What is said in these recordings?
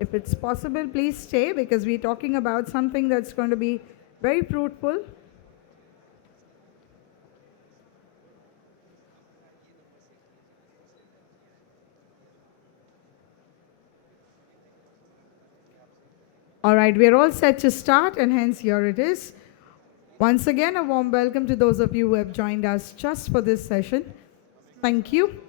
If it's possible, please stay because we're talking about something that's going to be very fruitful. All right, we're all set to start, and hence here it is. Once again, a warm welcome to those of you who have joined us just for this session. Thank you.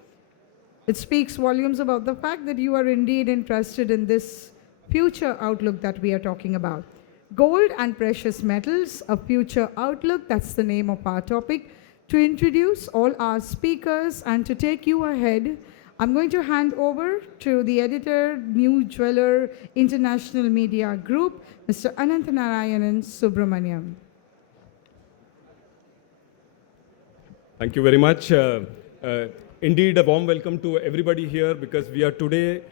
It speaks volumes about the fact that you are indeed interested in this future outlook that we are talking about. Gold and precious metals, a future outlook, that's the name of our topic. To introduce all our speakers and to take you ahead, I'm going to hand over to the editor, New Jeweler International Media Group, Mr. Ananthanarayanan Subramaniam. Thank you very much. Indeed, a warm welcome to everybody here because we are today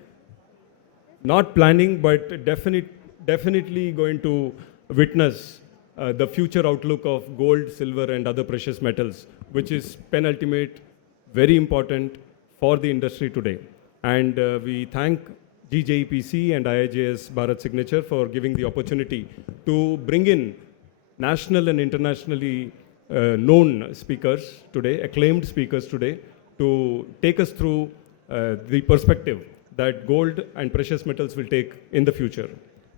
not planning but definitely going to witness the future outlook of gold, silver and other precious metals, which is penultimate, very important for the industry today. And we thank GJEPC and IIJS Bharat Signature for giving the opportunity to bring in national and internationally known speakers today, acclaimed speakers today, to take us through the perspective that gold and precious metals will take in the future.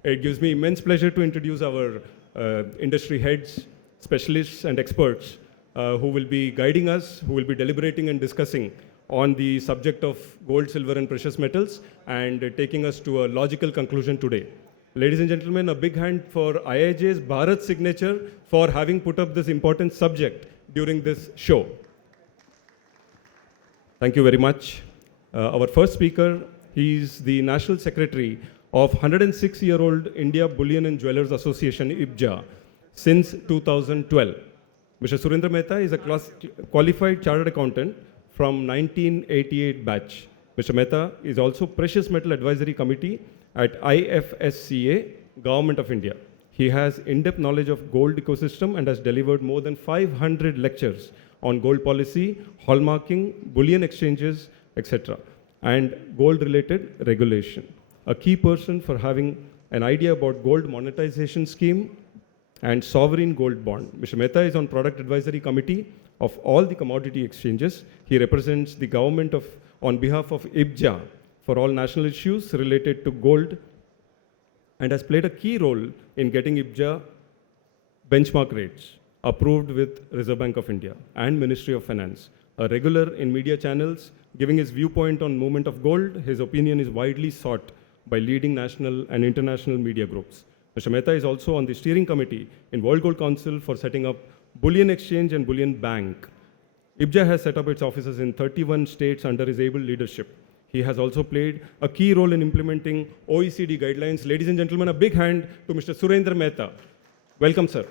It gives me immense pleasure to introduce our industry heads, specialists and experts who will be guiding us, who will be deliberating and discussing on the subject of gold, silver and precious metals and taking us to a logical conclusion today. Ladies and gentlemen, a big hand for IIJS Bharat Signature for having put up this important subject during this show. Thank you very much. Our first speaker, he is the National Secretary of 106-year-old India Bullion and Jewellers Association, IBJA, since 2012. Mr. Surendra Mehta is a qualified chartered accountant from 1988 batch. Mr. Mehta is also Precious Metal Advisory Committee at IFSCA, Government of India. He has in-depth knowledge of gold ecosystem and has delivered more than 500 lectures on gold policy, hallmarking, bullion exchanges, etc., and gold-related regulation. A key person for having an idea about gold monetization scheme and sovereign gold bond. Mr. Mehta is on Product Advisory Committee of all the commodity exchanges. He represents the government on behalf of IBJA for all national issues related to gold and has played a key role in getting IBJA benchmark rates approved with Reserve Bank of India and Ministry of Finance. A regular in media channels, giving his viewpoint on movement of gold, his opinion is widely sought by leading national and international media groups. Mr. Mehta is also on the steering committee in World Gold Council for setting up Bullion Exchange and Bullion Bank. IBJA has set up its offices in 31 states under his able leadership. He has also played a key role in implementing OECD guidelines. Ladies and gentlemen, a big hand to Mr. Surendra Mehta. Welcome, sir.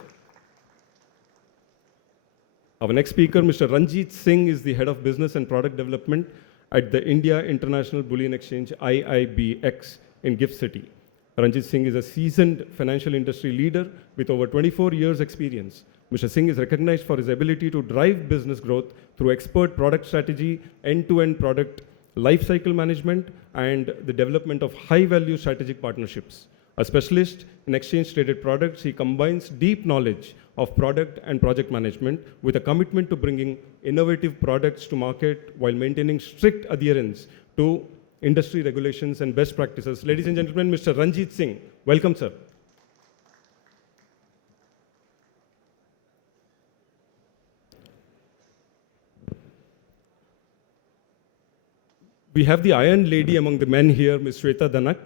Our next speaker, Mr. Ranjith Singh, is the Head of Business and Product Development at the India International Bullion Exchange, IIBX, in Gift City. Ranjith Singh is a seasoned financial industry leader with over 24 years' experience. Mr. Singh is recognized for his ability to drive business growth through expert product strategy, end-to-end product lifecycle management, and the development of high-value strategic partnerships. A specialist in exchange-traded products, he combines deep knowledge of product and project management with a commitment to bringing innovative products to market while maintaining strict adherence to industry regulations and best practices. Ladies and gentlemen, Mr. Ranjith Singh. Welcome, sir. We have the Iron Lady among the men here, Ms. Shweta Dhanak.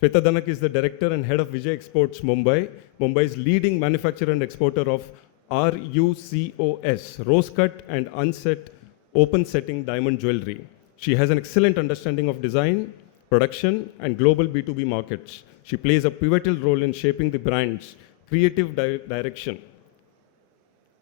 Shweta Dhanak is the Director and Head of Vijay Exports Mumbai, Mumbai's leading manufacturer and exporter of RUCOS, rose-cut and unset open-setting diamond jewelry. She has an excellent understanding of design, production, and global B2B markets. She plays a pivotal role in shaping the brand's creative direction,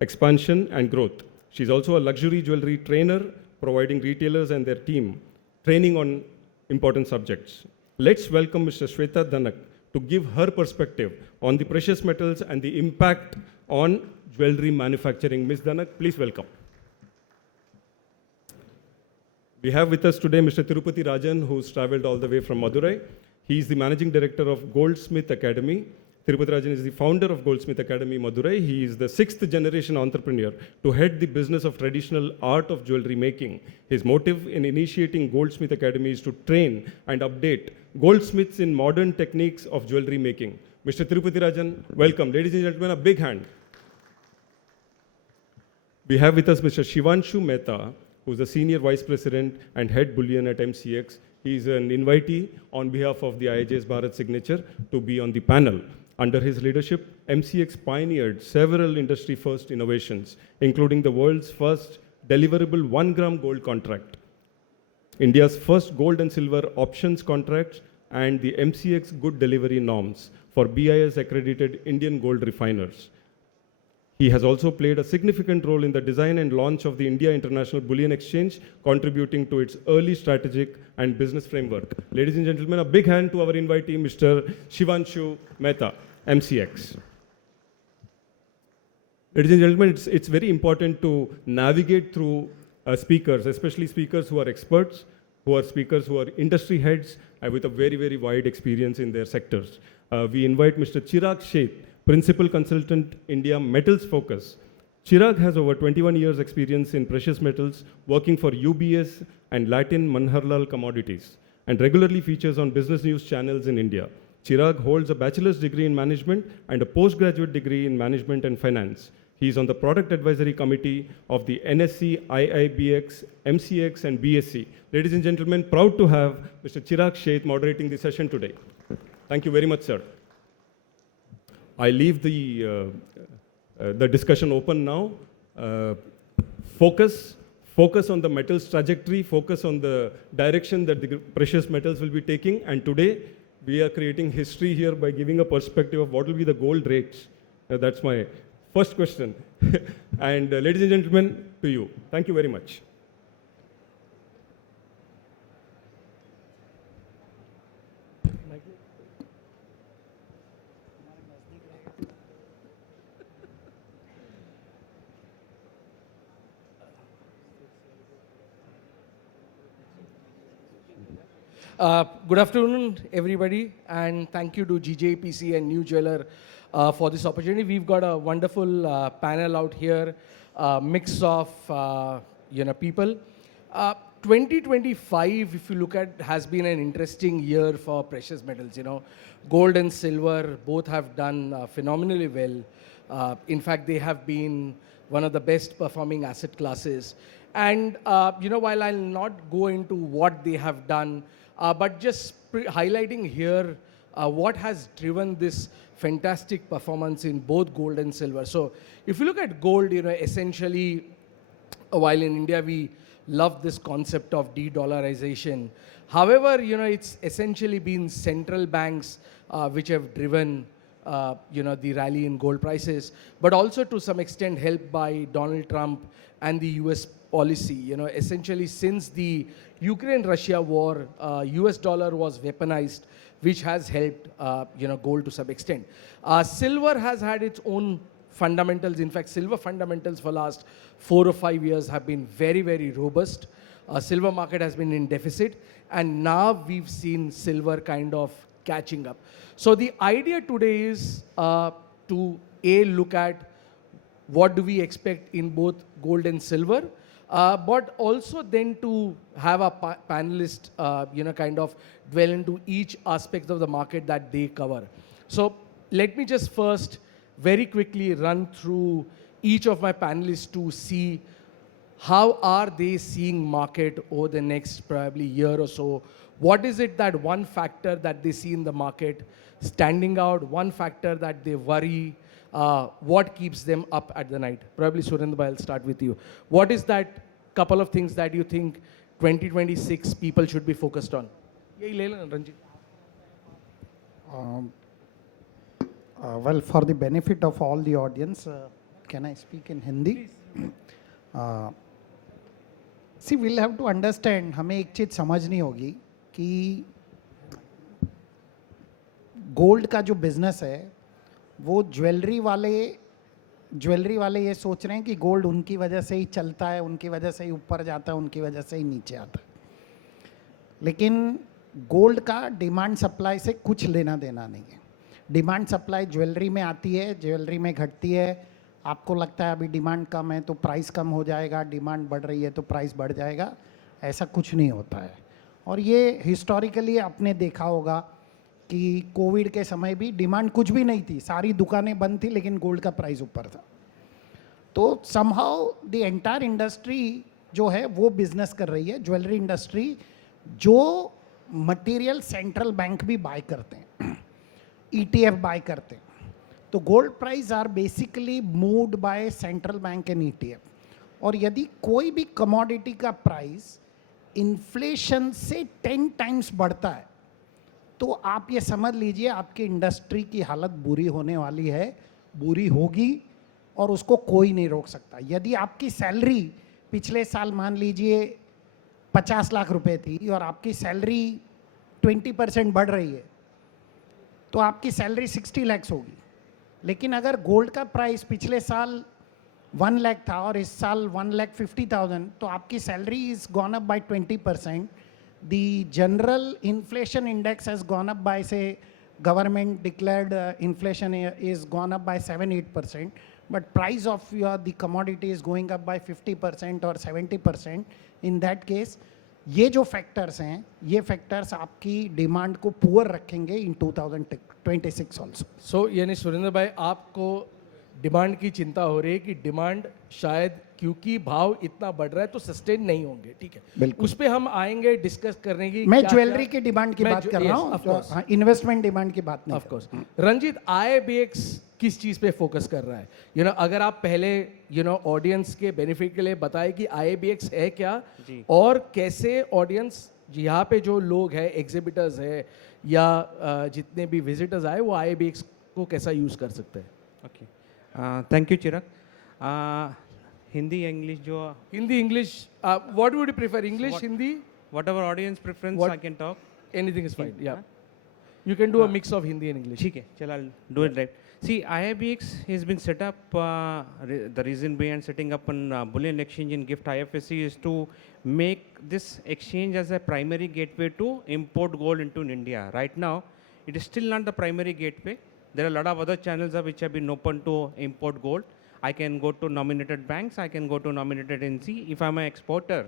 expansion, and growth. She's also a luxury jewelry trainer, providing retailers and their team training on important subjects. Let's welcome Mr. Shweta Dhanak to give her perspective on the precious metals and the impact on jewelry manufacturing. Ms. Dhanak, please welcome. We have with us today Mr. Thirupathi Rajan, who's traveled all the way from Madurai. He is the managing director of GoldSmith Academy. Thirupathi Rajan is the founder of GoldSmith Academy, Madurai. He is the 6th generation entrepreneur to head the business of traditional art of jewelry making. His motive in initiating GoldSmith Academy is to train and update goldsmiths in modern techniques of jewelry making. Mr. Thirupathi Rajan, welcome. Ladies and gentlemen, a big hand. We have with us Mr. Shivanshu Mehta, who is the Senior Vice President and Head Bullion at MCX. He is an invitee on behalf of the IIJS Bharat signature to be on the panel. Under his leadership, MCX pioneered several industry-first innovations, including the world's first deliverable 1-gram gold contract, India's first gold and silver options contracts, and the MCX good delivery norms for BIS-accredited Indian gold refiners. He has also played a significant role in the design and launch of the India International Bullion Exchange, contributing to its early strategic and business framework. Ladies and gentlemen, a big hand to our invitee, Mr. Shivanshu Mehta, MCX. Ladies and gentlemen, it's very important to navigate through speakers, especially speakers who are experts, who are speakers who are industry heads, with a very, very wide experience in their sectors. We invite Mr. Chirag, Sheth, Principal Consultant, India Metals Focus. Chirag has over 21 years experience in precious metals, working for UBS and Latin Manharlal Commodities, and regularly features on business news channels in India. Chirag holds a bachelor's degree in management and a postgraduate degree in management and finance. He is on the product advisory committee of the NSC, IIBX, MCX, and BSc. Ladies and gentlemen, proud to have Mr. Chirag Sheth moderating the session today. Thank you very much, sir. I leave the discussion open now. Focus on the metals trajectory, focus on the direction that the precious metals will be taking. And today, we are creating history here by giving a perspective of what will be the gold rates. That's my first question. And ladies and gentlemen, to you. Thank you very much. Good afternoon, everybody, and thank you to GJPC and New Jeweler for this opportunity. We've got a wonderful panel out here, mix of people. 2025, if you look at, has been an interesting year for precious metals. Gold and silver both have done phenomenally well. In fact, they have been one of the best performing asset classes. And while I'll not go into what they have done, but just highlighting here what has driven this fantastic performance in both gold and silver. So if you look at gold, essentially, while in India we love this concept of de-dollarization, however, it's essentially been central banks which have driven the rally in gold prices, but also to some extent helped by Donald Trump and the US policy. Essentially since the Ukraine-Russia war, US dollar was weaponized, which has helped gold to some extent. Silver has had its own fundamentals. In fact, silver fundamentals for last 4 or 5 years have been very, very robust. Silver market has been in deficit, and now we've seen silver kind of catching up. So the idea today is to look at what do we expect in both gold and silver, but also then to have a panelist, kind of dwell into each aspect of the market that they cover. So let me just first very quickly run through each of my panelists to see how are they seeing market over the next probably year or so. What is it that one factor that they see in the market standing out, one factor that they worry, what keeps them up at the night? Probably Surendra, I'll start with you. What is that couple of things that you think 2026 people should be focused on? Ranjith. Well, for the benefit of all the audience, can I speak in Hindi? See, we'll have to understand, हमें एक चीज़ समझनी होगी कि gold का जो business है वो jewellery वाले ये सोच रहे हैं कि गोल्ड उनकी वजह से ही चलता है, उनकी वजह से ही ऊपर जाता है, उनकी वजह से ही नीचे आता है. लेकिन गोल्ड का डिमांड सप्लाई से कुछ लेना देना नहीं है। डिमांड सप्लाई ज्वेलरी में आती है, ज्वेलरी में घटती है। आपको लगता है अभी डिमांड कम है तो प्राइस कम हो जाएगा, डिमांड बढ़ रही है तो प्राइस बढ़ जाएगा, ऐसा कुछ नहीं होता है। और ये हिस्टोरिकली आपने देखा होगा कि कोविड के समय भी डिमांड कुछ भी नहीं थी, सारी दुकानें बंद थी, लेकिन गोल्ड का प्राइस ऊपर था। तो समहाउ द एंटायर इंडस्ट्री जो है वो बिजनेस कर रही है, ज्वेलरी इंडस्ट्री, जो मटेरियल सेंट्रल बैंक भी बाय करते हैं, ETF बाय करते हैं। तो gold price are basically moved by central bank and ETF। और यदि कोई भी कमोडिटी का प्राइस इन्फ्लेशन से 10 टाइम्स बढ़ता है तो आप ये समझ लीजिए आपकी इंडस्ट्री की हालत बुरी होने वाली है, बुरी होगी, और उसको कोई नहीं रोक सकता। यदि आपकी सैलरी पिछले साल मान लीजिए 50 लाख रुपए थी और आपकी सैलरी 20% बढ़ रही है तो आपकी सैलरी 60 लाख होगी। लेकिन अगर गोल्ड का प्राइस पिछले साल 1 लाख था और इस साल 1,50,000, तो आपकी salary is gone up by 20%। The general inflation index has gone up by, say government declared inflation is gone up by 7-8%, but price of the commodity is going up by 50% or 70%. in that case, ये जो factors हैं, ये factors आपकी demand को poor रखेंगे इन 2026 also. सो यानी सुरेंद्र भाई, आपको डिमांड की चिंता हो रही है कि डिमांड शायद क्योंकि भाव इतना बढ़ रहा है तो सस्टेन नहीं होंगे, ठीक है? बिल्कुल। उस पे हम आएंगे डिस्कस करने की। मैं ज्वेलरी की डिमांड की बात कर रहा हूँ, इन्वेस्टमेंट डिमांड की बात नहीं। Of course. रंजीत, IIBX किस चीज़ पे फोकस कर रहा है? अगर आप पहले ऑडियंस के बेनिफिट के लिए बताएं कि IIBX है क्या और कैसे ऑडियंस, यहाँ पे जो लोग हैं, एग्जिबिटर्स है या जितने भी विजिटर्स आए, वो IIBX को कैसा यूज़ कर सकते हैं? Okay, thank you Chirag. Hindi English जो Hindi English, what would you prefer, English Hindi? whatever audience preference What- I can talk. Anything is fine. Yeah, you can do a mix of Hindi and English. ठीक है, चल I'll do it right. See, IIBX has been set up, the reason behind setting up an Bullion exchange in GIFT IFSC is to make this exchange as a primary gateway to import gold into India. Right now, it is still not the primary gateway. There are a lot of other channels which have been open to import gold. I can go to nominated banks, I can go to nominated NC. If I'm an exporter,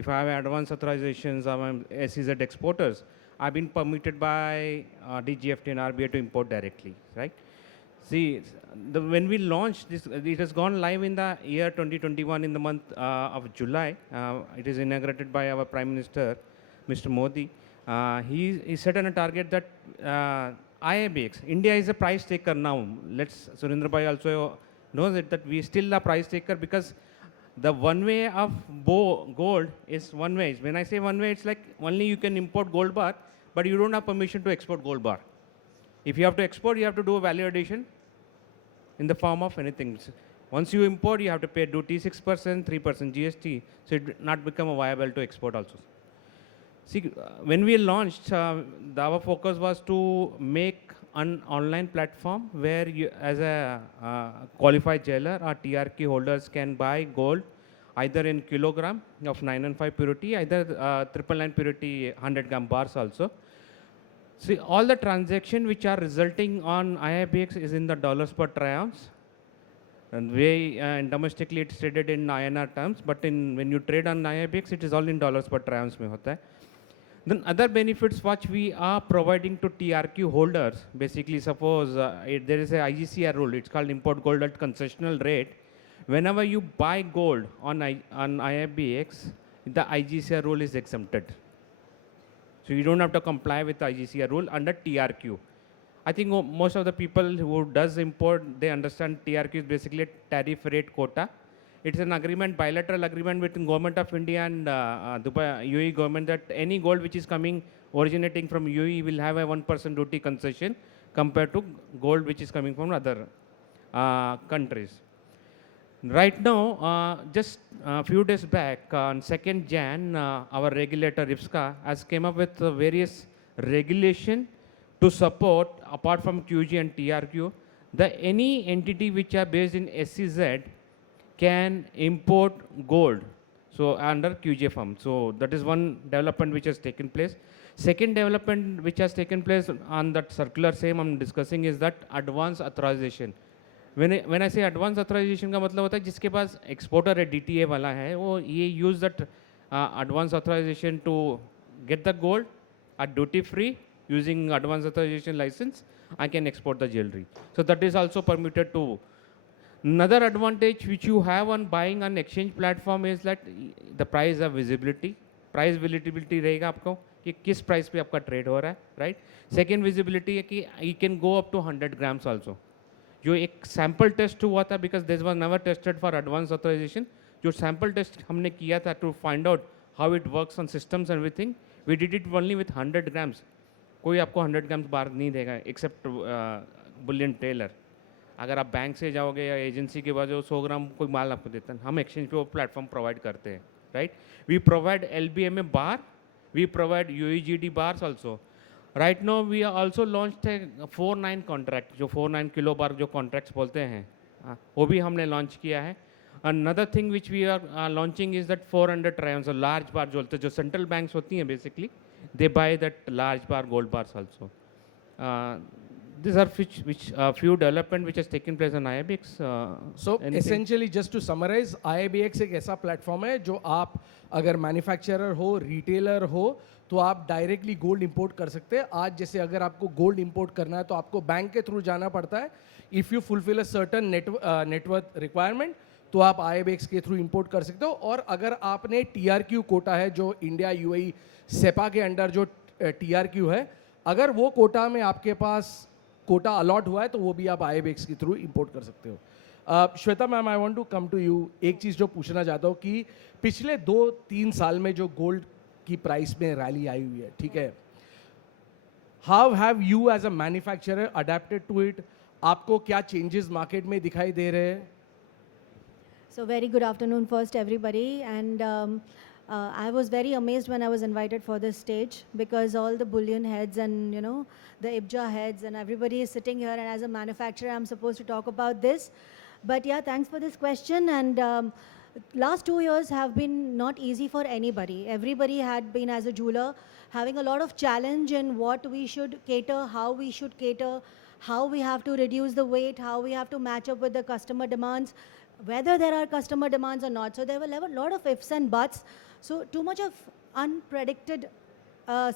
if I have advance authorizations, I'm SEZ exporters, I've been permitted by DGFT and RBI to import directly, right? See, when we launched this, it has gone live in the year 2021 in the month of July. It is inaugurated by our Prime Minister, Mr. Modi. He set on a target that IIBX, India is a price taker now. Surendra Bhai also knows it, that we still a price taker because the one way of gold is one way. When I say one way, it's like only you can import gold bar, but you don't have permission to export gold bar. If you have to export, you have to do a value addition in the form of anything. Once you import, you have to pay duty 6%, 3% GST, so it not become viable to export also. See, when we launched, our focus was to make an online platform where you, as a qualified jeweler or TRK holders can buy gold either in kilogram of 915 purity, either 999 purity 100 gram bars also. See, all the transaction which are resulting on IIBX is in the dollars per troy ounce. And domestically it's traded in INR terms, but when you trade on IIBX, it is all in dollars per troy ounce. Then other benefits which we are providing to TRQ holders, basically suppose there is a IGCR rule, it's called import gold at concessional rate. Whenever you buy gold on IIBX, the IGCR rule is exempted. So you don't have to comply with the IGCR rule under TRQ. I think most of the people who does import, they understand TRQ is basically a tariff rate quota. It's an agreement, bilateral agreement between Government of India and Dubai, UAE government, that any gold which is coming, originating from UAE will have a 1% duty concession compared to gold which is coming from other countries. Right now, just a few days back, on 2nd Jan, our regulator IFSCA has came up with various regulation to support, apart from QG and TRQ, any entity which are based in SEZ can import gold, so under QJ firm. So that is one development which has taken place. Second development which has taken place on that circular same I'm discussing is that advance authorization. When I say advance authorization का मतलब होता है जिसके पास exporter है DTA वाला है वो ये use that advance authorization to get the gold at duty free using advance authorization license. I can export the jewelry. So that is also permitted too. Another advantage which you have on buying on exchange platform is that the price of visibility. Price visibility रहेगा आपको कि किस price पे आपका trade हो रहा है, right? Second visibility है कि you can go up to 100 grams also. जो एक sample test हुआ था because this was never tested for advance authorization. जो sample test हमने किया था to find out how it works on systems and everything, we did it only with 100 grams. कोई आपको 100 grams बार नहीं देगा except bullion tailor. अगर आप बैंक से जाओगे या एजेंसी के पास 100 ग्राम कोई माल आपको देता है, हम एक्सचेंज पे वो प्लेटफॉर्म प्रोवाइड करते हैं, right? We provide LBMA bar, we provide UEGD bars also. Right now we are also launch the 49 contract, जो 49 किलो बार जो कॉन्ट्रैक्ट्स बोलते हैं वो भी हमने लॉन्च किया है. Another thing which we are launching is that 400 troy ounce large bar जो होते हैं, जो सेंट्रल बैंक्स होती हैं basically they buy that large bar gold bars also. These are few development which has taken place on IIBX. So essentially just to summarize, IIBX एक ऐसा platform है जो आप अगर मैन्युफैक्चरर हो, रिटेलर हो, तो आप डायरेक्टली गोल्ड इंपोर्ट कर सकते हैं. आज जैसे अगर आपको गोल्ड इंपोर्ट करना है तो आपको बैंक के थ्रू जाना पड़ता है. If you fulfil a certain net worth requirement तो आप IIBX के थ्रू इंपोर्ट कर सकते हो. और अगर आपने TRQ कोटा है जो इंडिया UAE सेपा के अंडर जो TRQ है, अगर वो कोटा में आपके पास कोटा अलॉट हुआ है तो वो भी आप IIBX के थ्रू इंपोर्ट कर सकते हो. Shweta ma'am, I want to come to you. एक चीज़ जो पूछना चाहता हूँ कि पिछले 2-3 साल में जो गोल्ड की प्राइस में रैली आई हुई है, ठीक है, how have you as a manufacturer adapted to it? आपको क्या चेंजेस मार्केट में दिखाई दे रहे हैं? So very good afternoon first everybody, and I was very amazed when I was invited for this stage because all the bullion heads and the IBJA heads and everybody is sitting here, and as a manufacturer I'm supposed to talk about this. But yeah, thanks for this question. And last 2 years have been not easy for anybody. Everybody had been, as a jeweler, having a lot of challenge in what we should cater, how we should cater, how we have to reduce the weight, how we have to match up with the customer demands, whether there are customer demands or not. So there were a lot of ifs and buts. So too much of unpredicted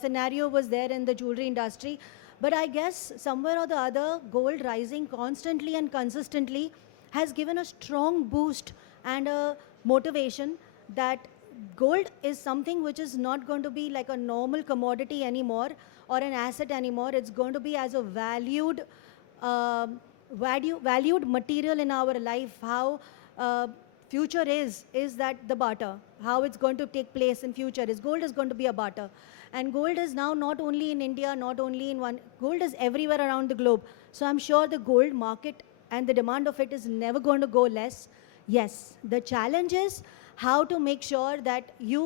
scenario was there in the jewelry industry. But I guess somewhere or the other, gold rising constantly and consistently has given a strong boost and a motivation that gold is something which is not going to be like a normal commodity anymore or an asset anymore. It's going to be as a valued material in our life. How future is that the barter, how it's going to take place in future is gold is going to be a barter. And gold is now not only in India, not only in one, gold is everywhere around the globe. So I'm sure the gold market and the demand of it is never going to go less. Yes, the challenge is how to make sure that you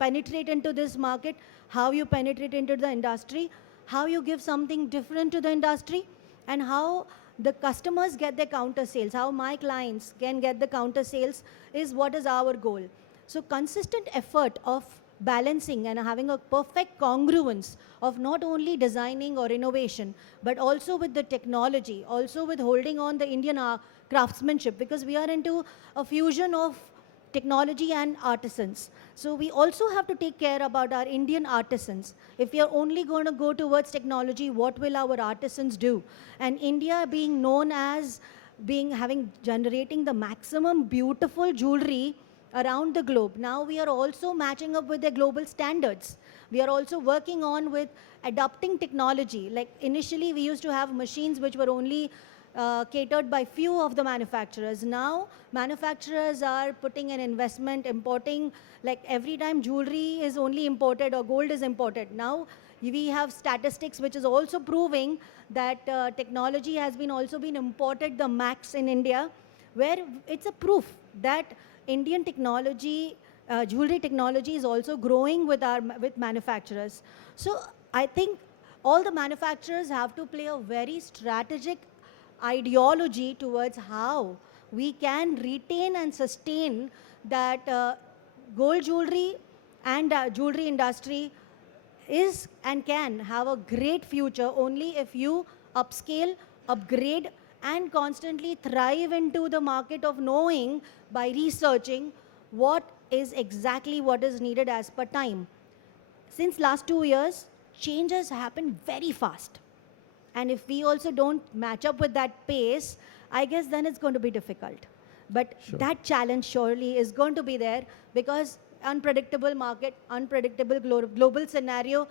penetrate into this market, how you penetrate into the industry, how you give something different to the industry, and how the customers get their counter sales, how my clients can get the counter sales is what is our goal. So consistent effort of balancing and having a perfect congruence of not only designing or innovation, but also with the technology, also with holding on the Indian craftsmanship, because we are into a fusion of technology and artisans. So we also have to take care about our Indian artisans. If we are only going to go towards technology, what will our artisans do? And India being known as generating the maximum beautiful jewelry around the globe. Now we are also matching up with the global standards. We are also working on with adopting technology. Like initially we used to have machines which were only catered by few of the manufacturers. Now manufacturers are putting an investment, importing, like every time jewelry is only imported or gold is imported. Now we have statistics which is also proving that technology has been also been imported the max in India, where it's a proof that Indian technology, jewelry technology is also growing with manufacturers. So I think all the manufacturers have to play a very strategic ideology towards how we can retain and sustain that gold jewelry and jewelry industry is and can have a great future only if you upscale, upgrade, and constantly thrive into the market of knowing by researching what is exactly what is needed as per time. Since last 2 years, changes happen very fast. And if we also don't match up with that pace, I guess then it's going to be difficult. But that challenge surely is going to be there because unpredictable market, unpredictable global scenario,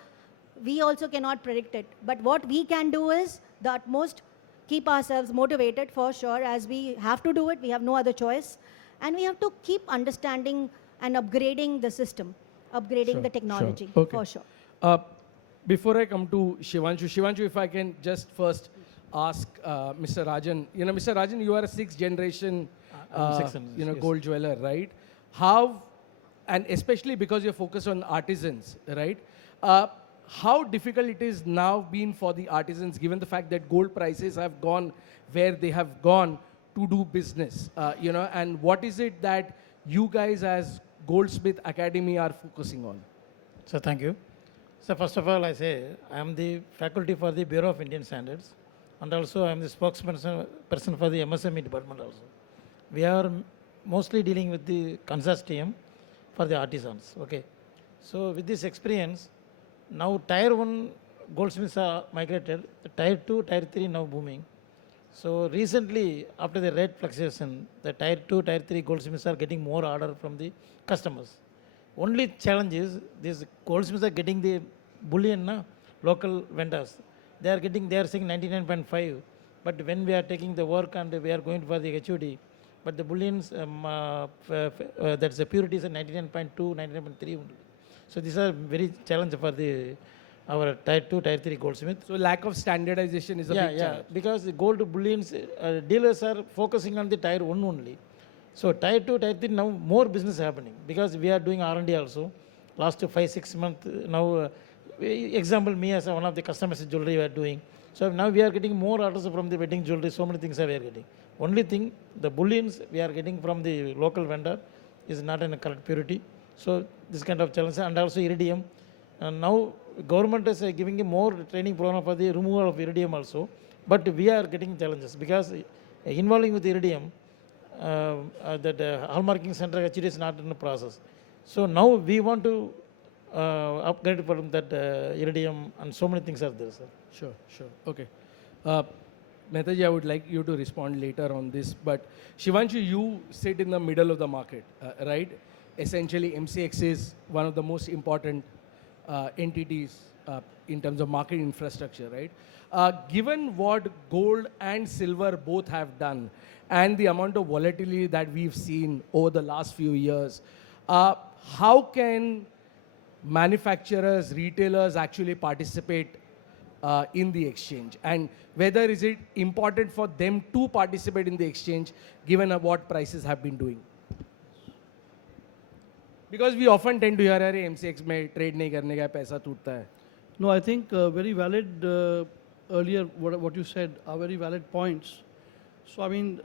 we also cannot predict it. But what we can do is the utmost keep ourselves motivated for sure, as we have to do it, we have no other choice. And we have to keep understanding and upgrading the system, upgrading the technology Okay. for sure. Before I come to Shivanshu, if I can just first ask Mr. Rajan, Mr. Rajan, you are a sixth generation, yes. gold jeweler, right? How, and especially because you're focused on artisans, right? How difficult it is now been for the artisans, given the fact that gold prices have gone where they have gone to do business, and what is it that you guys as Goldsmith Academy are focusing on? So thank you. So first of all, I say I am the faculty for the Bureau of Indian Standards, and also I am the person for the MSME department also. We are mostly dealing with the consortium for the artisans. Okay. So with this experience, now Tier 1 goldsmiths are migrated, the Tier 2, Tier 3 now booming. So recently, after the rate fluctuation, the Tier 2, Tier 3 goldsmiths are getting more order from the customers. Only challenge is these goldsmiths are getting the bullion, local vendors. They are saying 99.5, but when we are taking the work and we are going for the HOD, but the bullions, that's the purity is 99.2, 99.3 only. So these are very challenge for our Tier 2, Tier 3 goldsmith. So lack of standardization is a big challenge. Because the gold bullions, dealers are focusing on the Tier 1 only. So Tier 2, Tier 3 now more business happening because we are doing R&D also. Last 5-6 months now, example me as one of the customers jewelry we are doing. So now we are getting more orders from the wedding jewelry. So many things we are getting. Only thing, the bullions we are getting from the local vendor is not in a correct purity. So this kind of challenge, and also iridium. And now government is giving a more training program for the removal of iridium also. But we are getting challenges because involving with iridium, that hallmarking center actually is not in the process. So now we want to upgrade from that iridium, and so many things are there, sir. Sure. Okay. Mehtaji, I would like you to respond later on this, but Shivanshu, you sit in the middle of the market, right? Essentially, MCX is one of the most important entities in terms of market infrastructure, right? Given what gold and silver both have done and the amount of volatility that we've seen over the last few years, how can manufacturers, retailers actually participate in the exchange? And whether is it important for them to participate in the exchange given what prices have been doing? Because we often tend to hear, अरे MCX में trade नहीं करने का पैसा टूटता है. No, I think very valid earlier what you said are very valid points. So I mean,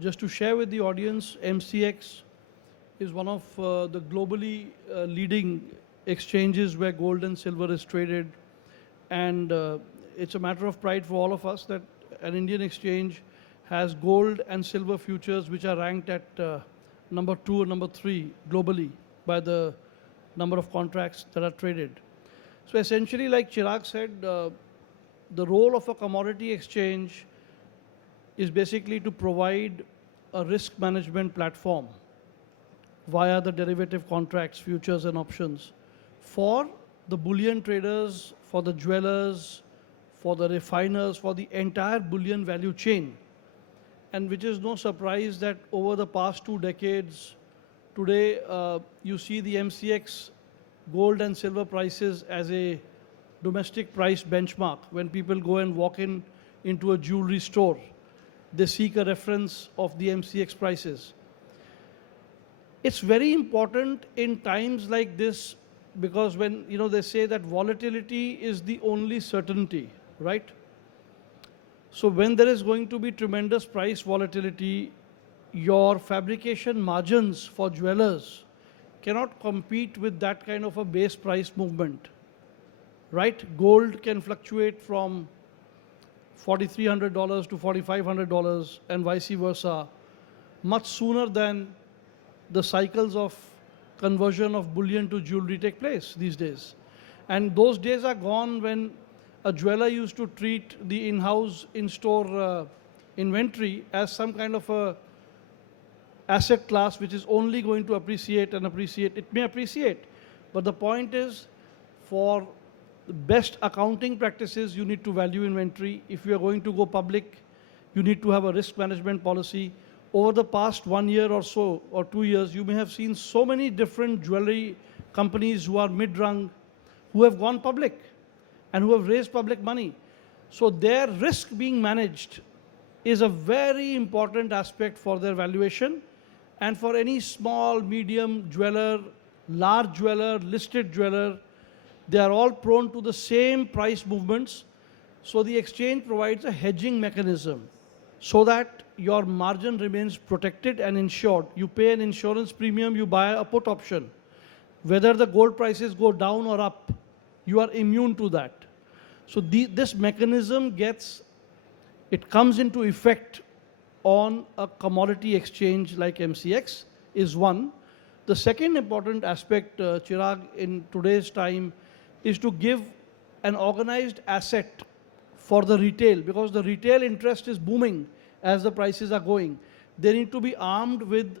just to share with the audience, MCX is one of the globally leading exchanges where gold and silver is traded. And it's a matter of pride for all of us that an Indian exchange has gold and silver futures which are ranked at number 2 or number 3 globally by the number of contracts that are traded. So essentially, like Chirag said, the role of a commodity exchange is basically to provide a risk management platform via the derivative contracts, futures and options for the bullion traders, for the jewelers, for the refiners, for the entire bullion value chain. And which is no surprise that over the past 2 decades, today you see the MCX gold and silver prices as a domestic price benchmark. When people go and walk into a jewelry store, they seek a reference of the MCX prices. It's very important in times like this because when they say that volatility is the only certainty, right? So when there is going to be tremendous price volatility, your fabrication margins for jewelers cannot compete with that kind of a base price movement. right? Gold can fluctuate from $4,300 to $4,500 and vice versa much sooner than the cycles of conversion of bullion to jewelry take place these days. And those days are gone when a jeweler used to treat the in-house, in-store inventory as some kind of a asset class which is only going to appreciate and appreciate. It may appreciate, but the point is, for the best accounting practices, you need to value inventory. If you are going to go public, you need to have a risk management policy. Over the past 1 year or so, or 2 years, you may have seen so many different jewelry companies who are mid-rung, who have gone public and who have raised public money. So their risk being managed is a very important aspect for their valuation. And for any small, medium jeweler, large jeweler, listed jeweler, they are all prone to the same price movements. So the exchange provides a hedging mechanism so that your margin remains protected and insured. You pay an insurance premium, you buy a put option. Whether the gold prices go down or up, you are immune to that. So this mechanism comes into effect on a commodity exchange like MCX is one. The second important aspect, Chirag, in today's time is to give an organized asset for the retail, because the retail interest is booming as the prices are going. They need to be armed with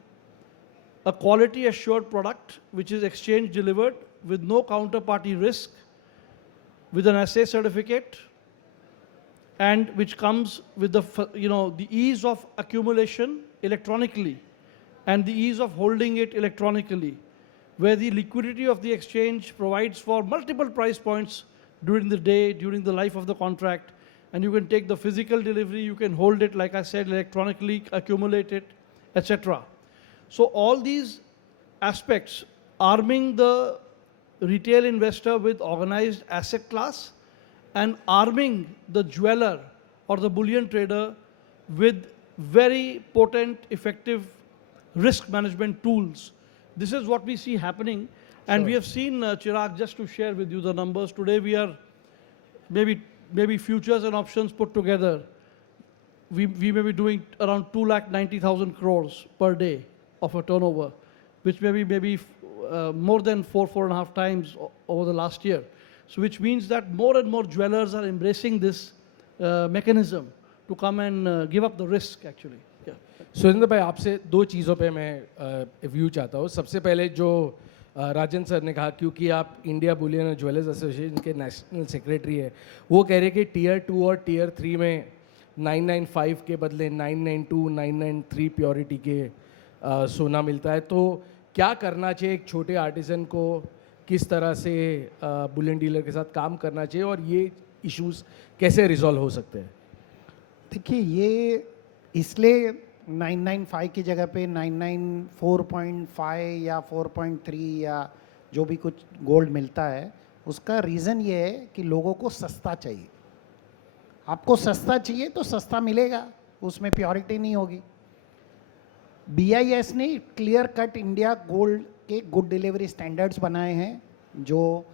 a quality assured product which is exchange delivered with no counterparty risk, with an assay certificate, and which comes with the ease of accumulation electronically and the ease of holding it electronically, where the liquidity of the exchange provides for multiple price points during the day, during the life of the contract, and you can take the physical delivery, you can hold it, like I said, electronically, accumulate it, etc. So all these aspects, arming the retail investor with organized asset class and arming the jeweler or the bullion trader with very potent, effective risk management tools. This is what we see happening. And we have seen, Chirag, just to share with you the numbers, today we are maybe futures and options put together, we may be doing around 290,000 crores per day of a turnover, which may be more than 4.5 times over the last year. So which means that more and more jewelers are embracing this mechanism to come and give up the risk actually. Yeah. Surendra भाई, आपसे दो चीज़ों पे मैं view चाहता हूँ. सबसे पहले जो राजन सर ने कहा, क्योंकि आप इंडिया बुलियन और ज्वेलर्स एसोसिएशन के नेशनल सेक्रेटरी है, वो कह रहे कि टियर 2 और टियर 3 में 995 के बदले 992, 993 प्योरिटी के सोना मिलता है. तो क्या करना चाहिए एक छोटे आर्टिसन को, किस तरह से बुलियन डीलर के साथ काम करना चाहिए और ये इश्यूज कैसे रिजॉल्व हो सकते हैं? देखिए, ये इसलिए 995 की जगह पे 994.5 या 4.3 या जो भी कुछ गोल्ड मिलता है, उसका रीज़न ये है कि लोगों को सस्ता चाहिए. आपको सस्ता चाहिए तो सस्ता मिलेगा, उसमें प्योरिटी नहीं होगी. BIS ने क्लियर कट इंडिया गोल्ड के गुड डिलीवरी स्टैंडर्ड्स बनाए हैं, जो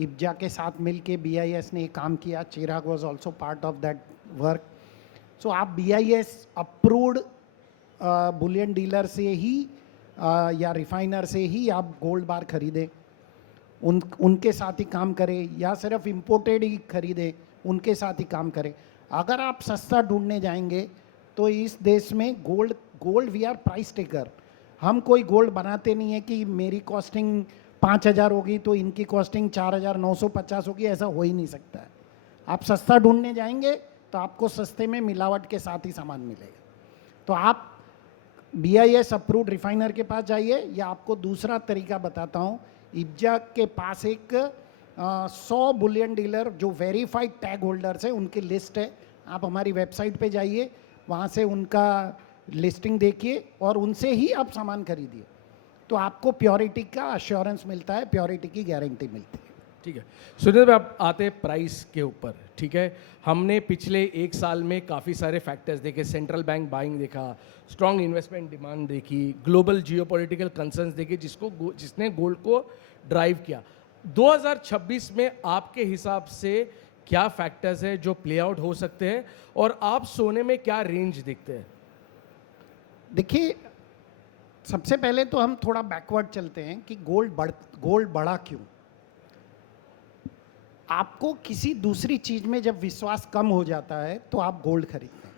IBJA के साथ मिल के BIS ने काम किया. Chirag was also part of that work. So आप BIS अप्रूव्ड बुलियन डीलर से ही या रिफाइनर से ही आप गोल्ड बार खरीदें, उनके साथ ही काम करें, या सिर्फ इम्पोर्टेड ही खरीदें, उनके साथ ही काम करें. अगर आप सस्ता ढूंढने जाएंगे तो इस देश में gold we are price taker. हम कोई गोल्ड बनाते नहीं है कि मेरी कॉस्टिंग 5,000 होगी तो इनकी कॉस्टिंग 4,950 होगी, ऐसा हो ही नहीं सकता है. आप सस्ता ढूंढने जाएंगे तो आपको सस्ते में मिलावट के साथ ही सामान मिलेगा. तो आप BIS अप्रूव्ड रिफाइनर के पास जाइए, या आपको दूसरा तरीका बताता हूँ. IBJA के पास एक 100 बुलियन डीलर जो वेरीफाइड टैग होल्डर्स है, उनकी लिस्ट है. आप हमारी वेबसाइट पे जाइए, वहाँ से उनका लिस्टिंग देखिए और उनसे ही आप सामान खरीदिए. तो आपको प्योरिटी का अश्योरेंस मिलता है, प्योरिटी की गारंटी मिलती है. ठीक है. सुरेंद्र भाई, आप आते प्राइस के ऊपर. ठीक है, हमने पिछले 1 साल में काफ़ी सारे फैक्टर्स देखे. सेंट्रल बैंक बाइंग देखा, स्ट्रॉन्ग इन्वेस्टमेंट डिमांड देखी, ग्लोबल जियोपॉलिटिकल कंसर्न्स देखे, जिसने गोल्ड को ड्राइव किया. 2026 में आपके हिसाब से क्या फैक्टर्स है जो प्ले आउट हो सकते हैं और आप सोने में क्या रेंज दिखते हैं? देखिए, सबसे पहले तो हम थोड़ा बैकवर्ड चलते हैं कि गोल्ड बढ़ा क्यों। आपको किसी दूसरी चीज में जब विश्वास कम हो जाता है तो आप गोल्ड खरीदते हैं।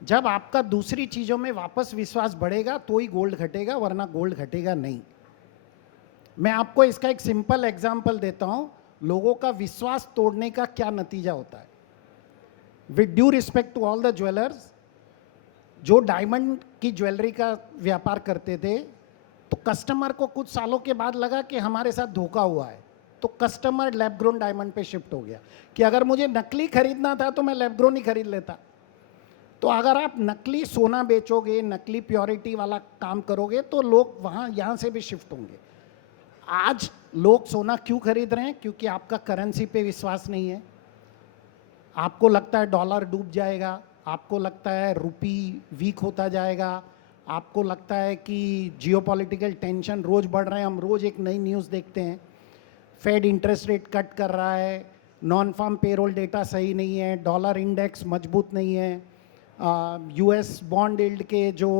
जब आपका दूसरी चीजों में वापस विश्वास बढ़ेगा तो ही गोल्ड घटेगा, वरना गोल्ड घटेगा नहीं। मैं आपको इसका एक सिंपल एग्जांपल देता हूं, लोगों का विश्वास तोड़ने का क्या नतीजा होता है। With due respect to all the jewellers, जो डायमंड की ज्वेलरी का व्यापार करते थे, तो कस्टमर को कुछ सालों के बाद लगा कि हमारे साथ धोखा हुआ है, तो कस्टमर लैब ग्रोन डायमंड पे शिफ्ट हो गया कि अगर मुझे नकली खरीदना था तो मैं लैब ग्रोन ही खरीद लेता। तो अगर आप नकली सोना बेचोगे, नकली प्योरिटी वाला काम करोगे, तो लोग यहाँ से भी शिफ्ट होंगे। आज लोग सोना क्यों खरीद रहे हैं? क्योंकि आपका करेंसी पे विश्वास नहीं है। आपको लगता है डॉलर डूब जाएगा, आपको लगता है रुपी वीक होता जाएगा, आपको लगता है कि जियोपॉलिटिकल टेंशन रोज बढ़ रहे हैं। हम रोज एक नई न्यूज़ देखते हैं, फेड इंटरेस्ट रेट कट कर रहा है, नॉन फार्म पेरोल डेटा सही नहीं है, डॉलर इंडेक्स मजबूत नहीं है, यूएस बॉन्ड यील्ड के जो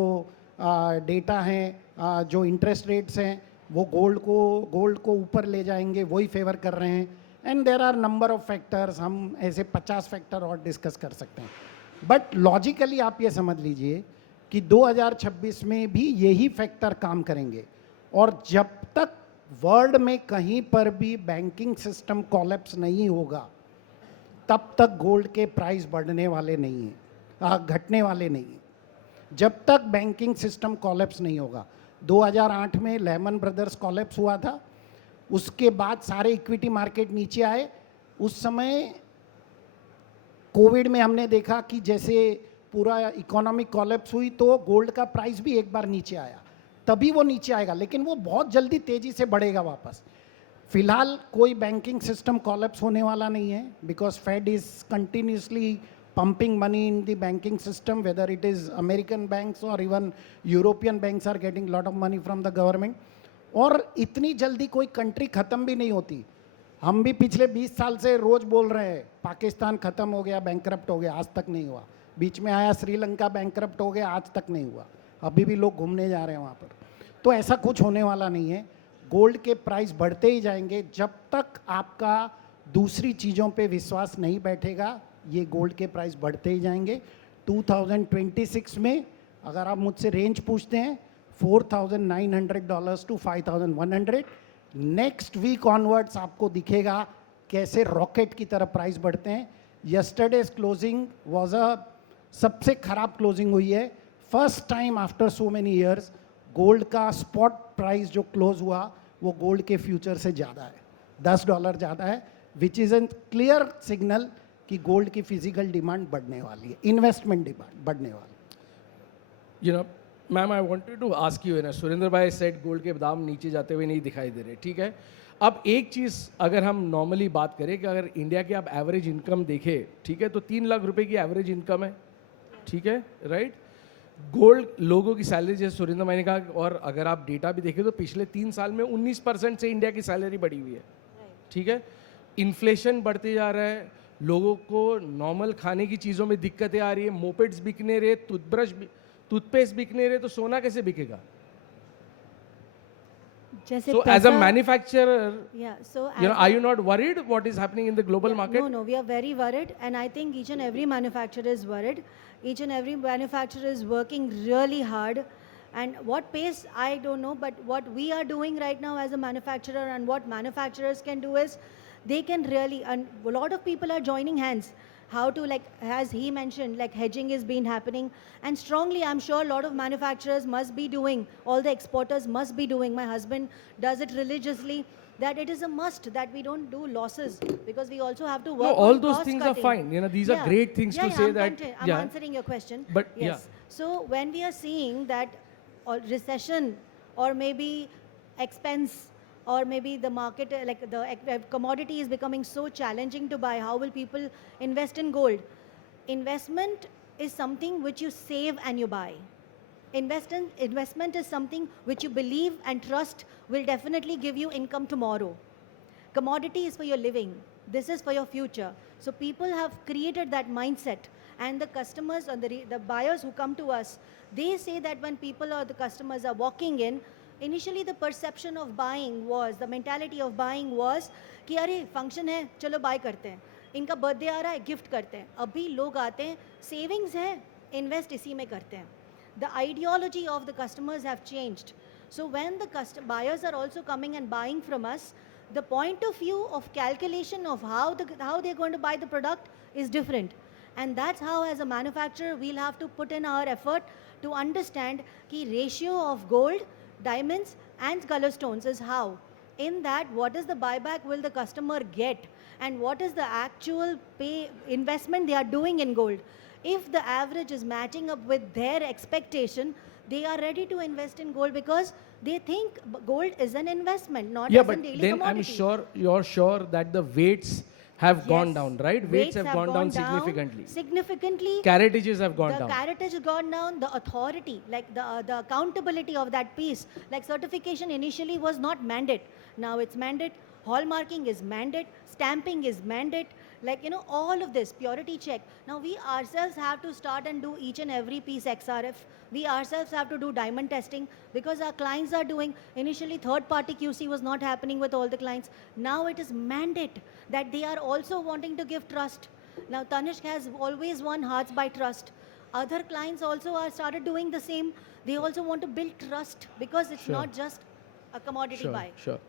डेटा हैं, जो इंटरेस्ट रेट्स हैं, वो गोल्ड को ऊपर ले जाएंगे, वही फेवर कर रहे हैं। And there are number of factors, हम ऐसे 50 फैक्टर और डिस्कस कर सकते हैं। बट लॉजिकली आप ये समझ लीजिए कि 2026 में भी यही फैक्टर काम करेंगे। और जब तक वर्ल्ड में कहीं पर भी बैंकिंग सिस्टम कोलैप्स नहीं होगा, तब तक गोल्ड के प्राइस बढ़ने वाले नहीं हैं, घटने वाले नहीं हैं। जब तक बैंकिंग सिस्टम कोलैप्स नहीं होगा। 2008 में लेमन ब्रदर्स कोलैप्स हुआ था, उसके बाद सारे इक्विटी मार्केट नीचे आए। उस समय कोविड में हमने देखा कि जैसे पूरा इकोनॉमिक कोलैप्स हुई तो गोल्ड का प्राइस भी एक बार नीचे आया, तभी वो नीचे आएगा, लेकिन वो बहुत जल्दी तेजी से बढ़ेगा वापस। फिलहाल कोई बैंकिंग सिस्टम कोलैप्स होने वाला नहीं है, because Fed is continuously pumping money in the banking system, whether it is American banks or even European banks are getting lot of money from the government. और इतनी जल्दी कोई कंट्री ख़त्म भी नहीं होती। हम भी पिछले 20 साल से रोज़ बोल रहे हैं पाकिस्तान ख़त्म हो गया, बैंकरप्ट हो गया, आज तक नहीं हुआ। बीच में आया श्रीलंका, बैंकरप्ट हो गया, आज तक नहीं हुआ। अभी भी लोग घूमने जा रहे हैं वहाँ पर। तो ऐसा कुछ होने वाला नहीं है। गोल्ड के प्राइस बढ़ते ही जाएंगे जब तक आपका दूसरी चीज़ों पे विश्वास नहीं बैठेगा। ये गोल्ड के प्राइस बढ़ते ही जाएंगे। 2026 में अगर आप मुझसे रेंज पूछते हैं, $4,900 to 5,100। नेक्स्ट वीक ऑनवर्ड्स आपको दिखेगा कैसे रॉकेट की तरह प्राइस बढ़ते हैं। यस्टरडेज क्लोजिंग वाज सबसे खराब क्लोजिंग हुई है। First time after so many years gold का स्पॉट प्राइस जो क्लोज हुआ वो गोल्ड के फ्यूचर से ज़्यादा है, $10 ज़्यादा है, which is an clear signal कि गोल्ड की फिजिकल डिमांड बढ़ने वाली है, इन्वेस्टमेंट डिमांड बढ़ने वाली है। You know ma'am, I wanted to ask you, ना सुरेंद्र भाई सेड गोल्ड के दाम नीचे जाते हुए नहीं दिखाई दे रहे, ठीक है। अब एक चीज़ अगर हम नॉर्मली बात करें कि अगर इंडिया की आप एवरेज इनकम देखें, ठीक है, तो 3 लाख रुपए की एवरेज इनकम है, ठीक है, राइट। गोल्ड लोगों की सैलरी, जैसे सुरेंद्र भाई ने कहा, और अगर आप डेटा भी देखें तो पिछले 3 साल में 19% से इंडिया की सैलरी बढ़ी हुई है, ठीक है। इन्फ्लेशन बढ़ते जा रहा है, लोगों को नॉर्मल खाने की चीज़ों में दिक्कतें आ रही है, मोपेड्स बिकने रहे, टूथपेस्ट बिकने रहे, तो सोना कैसे बिकेगा? So as a manufacturer, are you not worried what is happening in the global market? No, we are very worried, and I think each and every manufacturer is worried. Each and every manufacturer is working really hard, and what pace I don't know, but what we are doing right now as a manufacturer and what manufacturers can do is they can really, and a lot of people are joining hands. How to, like as he mentioned, like hedging is been happening, and strongly I'm sure a lot of manufacturers must be doing, all the exporters must be doing, my husband does it religiously, that it is a must that we don't do losses, because we also have to work No, all on those cost things cutting. are fine, these are great things to say that. I'm answering your question. But yes. So when we are seeing that or recession or maybe expense, or maybe the market, like the commodity is becoming so challenging to buy, how will people invest in gold? Investment is something which you save and you buy. Investment is something which you believe and trust will definitely give you income tomorrow. Commodity is for your living. This is for your future. So people have created that mindset, and the customers and the buyers who come to us, they say that when people or the customers are walking in, initially the perception of buying was, the mentality of buying was कि अरे function है, चलो buy करते हैं. इनका birthday आ रहा है, gift करते हैं. अभी लोग आते हैं, savings है, invest इसी में करते हैं. The ideology of the customers have changed. So when the buyers are also coming and buying from us, the point of view of calculation of how they're going to buy the product is different. And that's how, as a manufacturer, we'll have to put in our effort to understand the ratio of gold, diamonds and color stones is how. In that, what is the buyback will the customer get, and what is the actual investment they are doing in gold. If the average is matching up with their expectation, they are ready to invest in gold because they think gold is an investment, not Yeah, as a but daily then commodity. I'm sure you're sure that the weights have gone Yes. down, right? Weights have gone down significantly. Significantly. Caratages have gone down. The caratage has gone down. The authority, like the accountability of that piece, like certification initially was not mandate. Now it's mandate. Hallmarking is mandate. Stamping is mandate. Like, you know, all of this, purity check. Now we ourselves have to start and do each and every piece XRF. We ourselves have to do diamond testing because our clients are doing, initially third party QC was not happening with all the clients. Now it is mandate that they are also wanting to give trust. Now Tanishq has always won hearts by trust. Other clients also are started doing the same. They also want to build trust because it's Sure. not just a commodity Sure, buy. sure.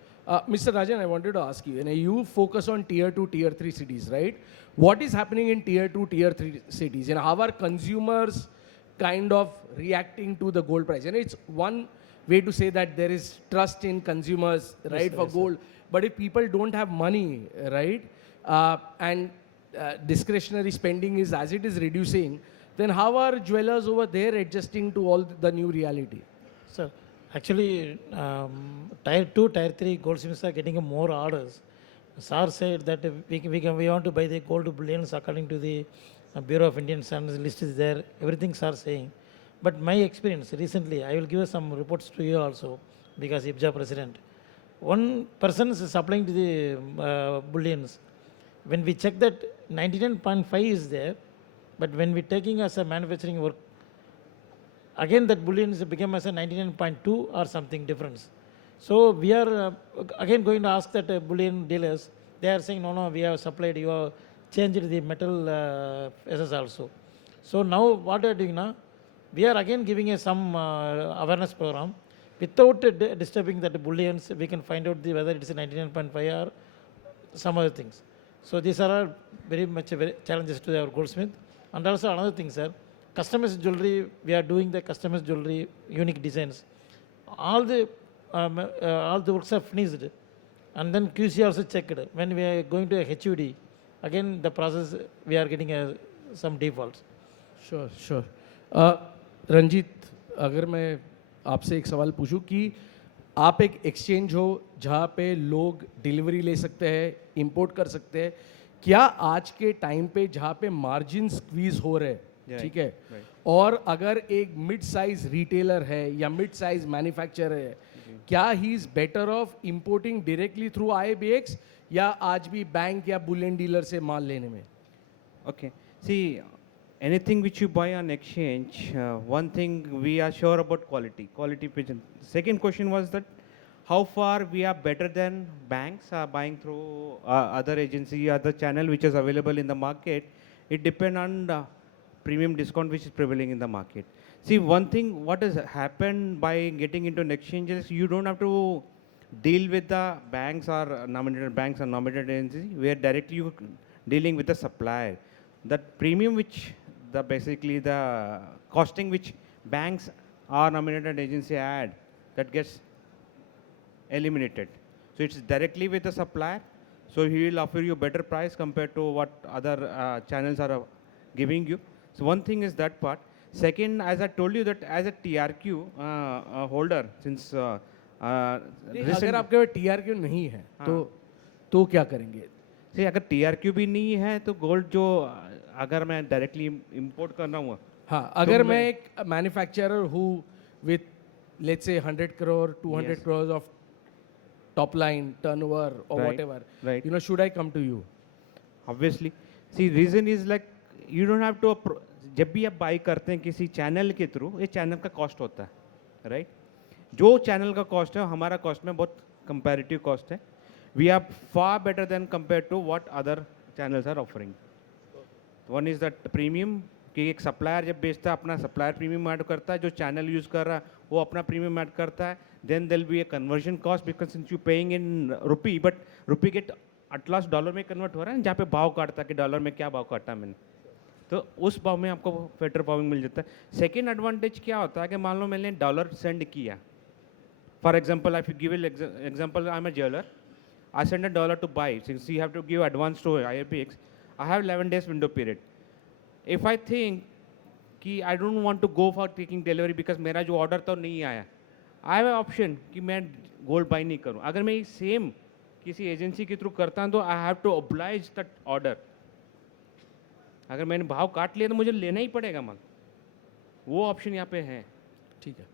Mr. Rajan, I wanted to ask you, you focus on tier 2, tier 3 cities, right? What is happening in tier 2, tier 3 cities? And how are consumers kind of reacting to the gold price? And it's one way to say that there is trust in consumers, right, for gold. But if people don't have money, right, and discretionary spending is as it is reducing, then how are jewelers over there adjusting to all the new reality? So actually, tier 2, tier 3 goldsmiths are getting more orders. Sir said that we want to buy the gold bullions according to the Bureau of Indian Standards list is there. Everything sir saying. But my experience recently, I will give some reports to you also because IBJA president. One person is supplying to the bullions. When we check that 99.5 is there, but when we taking as a manufacturing work, again that bullion is become as a 99.2 or something difference. So we are again going to ask that bullion dealers. They are saying no, we have supplied, you have changed the metal SS also. So now what we are doing now, we are again giving some awareness program. Without disturbing that bullions, we can find out whether it is a 99.5 or some other things. So these are very much challenges to our goldsmith. And also another thing, sir, customized jewelry, we are doing the customized jewelry, unique designs. All the works are finished. And then QC also checked. When we are going to a HUD, again the process, we are getting some defaults. Sure, sure. Ranjit, अगर मैं आपसे एक सवाल पूछूं कि आप एक exchange हो जहाँ पे लोग डिलीवरी ले सकते हैं, इंपोर्ट कर सकते हैं, क्या आज के टाइम पे जहाँ पे मार्जिन स्क्वीज हो रहे हैं, ठीक है, और अगर एक मिड साइज रिटेलर है या मिड साइज मैन्युफैक्चरर है, क्या he is better of importing directly through IIBX या आज भी बैंक या बुलियन डीलर से माल लेने में? Okay. See, anything which you buy on exchange, one thing we are sure about quality. Quality pigeon. Second question was that how far we are better than banks are buying through other agency, other channel which is available in the market. It depends on the premium discount which is prevailing in the market. See, one thing what has happened by getting into an exchange is you don't have to deal with the banks or nominated banks or nominated agencies. We are directly dealing with the supplier. That premium which basically the costing which banks or nominated agency add, that gets eliminated. So it's directly with the supplier. So he will offer you better price compared to what other channels are giving you. So one thing is that part. Second, as I told you that as a TRQ holder, since अगर आपके पास TRQ नहीं है तो क्या करेंगे? See, अगर TRQ भी नहीं है तो गोल्ड जो अगर मैं डायरेक्टली इंपोर्ट कर रहा हूँ, हाँ, अगर मैं एक मैन्युफैक्चरर हूँ with let's say 100 crore 200 crores of top line, turnover, or Right, whatever, right. you know, should I come to you? Obviously, see, reason is like you don't have to जब भी आप बाई करते हैं किसी channel के through, ये channel का cost होता है, राइट? जो चैनल का कॉस्ट है हमारा कॉस्ट में बहुत कंपैरेटिव कॉस्ट है. We are far better than compare to what other channels are offering. One is that premium कि एक सप्लायर जब बेचता है अपना सप्लायर प्रीमियम ऐड करता है, जो चैनल यूज़ कर रहा है वो अपना प्रीमियम ऐड करता है. Then they'll be a conversion cost because since you paying in rupee, but rupee get at last dollar में कन्वर्ट हो रहा है, जहाँ पे भाव काटता है कि डॉलर में क्या भाव काटा मैंने, तो उस भाव में आपको बेटर भाव मिल जाता है. सेकेंड एडवांटेज क्या होता है कि मान लो मैंने डॉलर सेंड किया. For example I give example, I am a jeweller, I send $1 to buy. Since you have to give advance to IIBX, I have 11 days window period. If I think कि I don't want to go for taking delivery because मेरा जो order था नहीं आया, I have an option कि मैं gold buy नहीं करूँ. अगर मैं सेम किसी एजेंसी के थ्रू करता हूँ तो I have to oblige that order. अगर मैंने भाव काट लिया तो मुझे लेना ही पड़ेगा माल. वो ऑप्शन यहाँ पे है. ठीक है.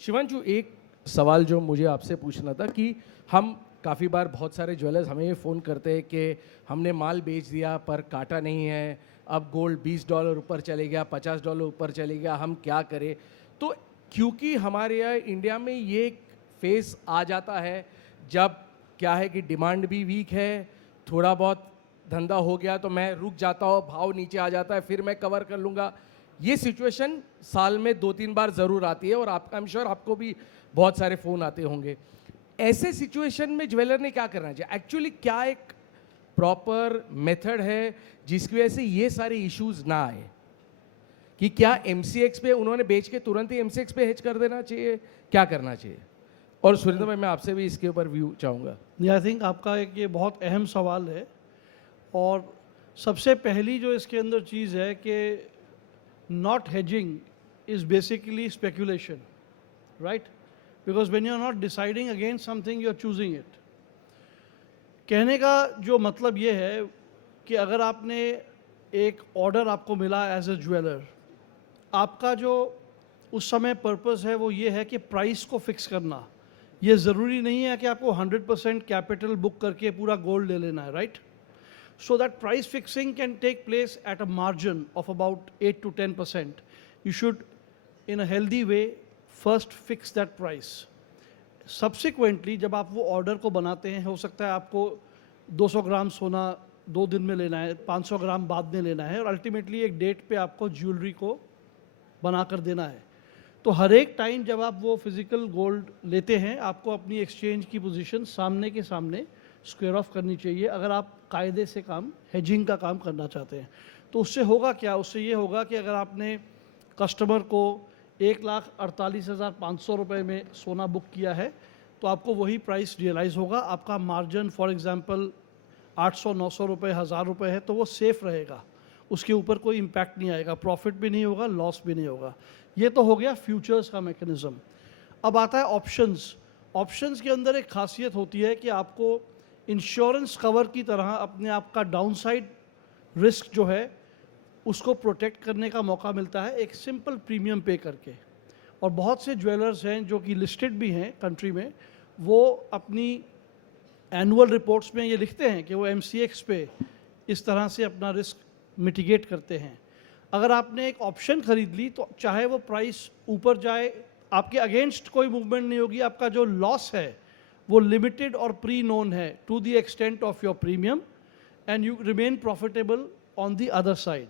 शिवांशु, एक सवाल जो मुझे आपसे पूछना था कि हम काफ़ी बार बहुत सारे ज्वेलर्स हमें फ़ोन करते हैं कि हमने माल बेच दिया पर काटा नहीं है, अब गोल्ड $20 ऊपर चले गया, $50 ऊपर चले गया, हम क्या करें? तो क्योंकि हमारे यहाँ इंडिया में ये फेस आ जाता है जब क्या है कि डिमांड भी वीक है, थोड़ा बहुत धंधा हो गया तो मैं रुक जाता हूँ, भाव नीचे आ जाता है, फिर मैं कवर कर लूँगा. ये सिचुएशन साल में 2-3 बार ज़रूर आती है और आप, आई एम श्योर आपको भी बहुत सारे फ़ोन आते होंगे. ऐसे सिचुएशन में ज्वेलर ने क्या करना चाहिए? एक्चुअली क्या एक प्रॉपर मेथड है जिसकी वजह से ये सारे इश्यूज ना आए? कि क्या MCX पे उन्होंने बेच के तुरंत ही MCX पे हेज कर देना चाहिए, क्या करना चाहिए? और सुरेंद्र भाई, मैं आपसे भी इसके ऊपर व्यू चाहूँगा. आई थिंक आपका एक ये बहुत अहम सवाल है, और सबसे पहली जो इसके अंदर चीज़ है कि not hedging is basically speculation, right? Because when you're not deciding against something, you're choosing it. कहने का जो मतलब ये है कि अगर आपने एक ऑर्डर आपको मिला एज ए ज्वेलर, आपका जो उस समय पर्पस है वो ये है कि प्राइस को फिक्स करना. ये ज़रूरी नहीं है कि आपको 100% कैपिटल बुक करके पूरा गोल्ड ले लेना है, right? So that price fixing can take place at a margin of about 8 to 10%. You should, in a healthy way, first fix that price. Subsequently जब आप वो ऑर्डर को बनाते हैं, हो सकता है आपको 200 ग्राम सोना 2 दिन में लेना है, 500 ग्राम बाद में लेना है, और अल्टीमेटली एक डेट पे आपको ज्वेलरी को बना कर देना है. तो हर एक टाइम जब आप वो फिज़िकल गोल्ड लेते हैं, आपको अपनी एक्सचेंज की पोजीशन सामने के सामने स्क्वायर ऑफ करनी चाहिए अगर आप कायदे से काम, हेजिंग का काम करना चाहते हैं. तो उससे होगा क्या? उससे ये होगा कि अगर आपने कस्टमर को 1,48,500 रुपये में सोना बुक किया है तो आपको वही प्राइस रियलाइज़ होगा. आपका मार्जिन फॉर एग्जांपल 800-900 रुपये, 1000 रुपये है तो वो सेफ़ रहेगा, उसके ऊपर कोई इम्पैक्ट नहीं आएगा, प्रॉफिट भी नहीं होगा, लॉस भी नहीं होगा. ये तो हो गया फ्यूचर्स का मैकेनिज़्म. अब आता है ऑप्शंस. ऑप्शंस के अंदर एक खासियत होती है कि आपको इंश्योरेंस कवर की तरह अपने आप का डाउनसाइड रिस्क जो है उसको प्रोटेक्ट करने का मौका मिलता है एक सिंपल प्रीमियम पे करके. और बहुत से ज्वेलर्स हैं जो कि लिस्टेड भी हैं कंट्री में, वो अपनी एनुअल रिपोर्ट्स में ये लिखते हैं कि वो MCX पे इस तरह से अपना रिस्क मिटिगेट करते हैं. अगर आपने एक ऑप्शन ख़रीद ली तो चाहे वो प्राइस ऊपर जाए, आपके अगेंस्ट कोई मूवमेंट नहीं होगी. आपका जो लॉस है वो लिमिटेड और प्री नोन है to the extent of your premium, and you remain profitable on the other side.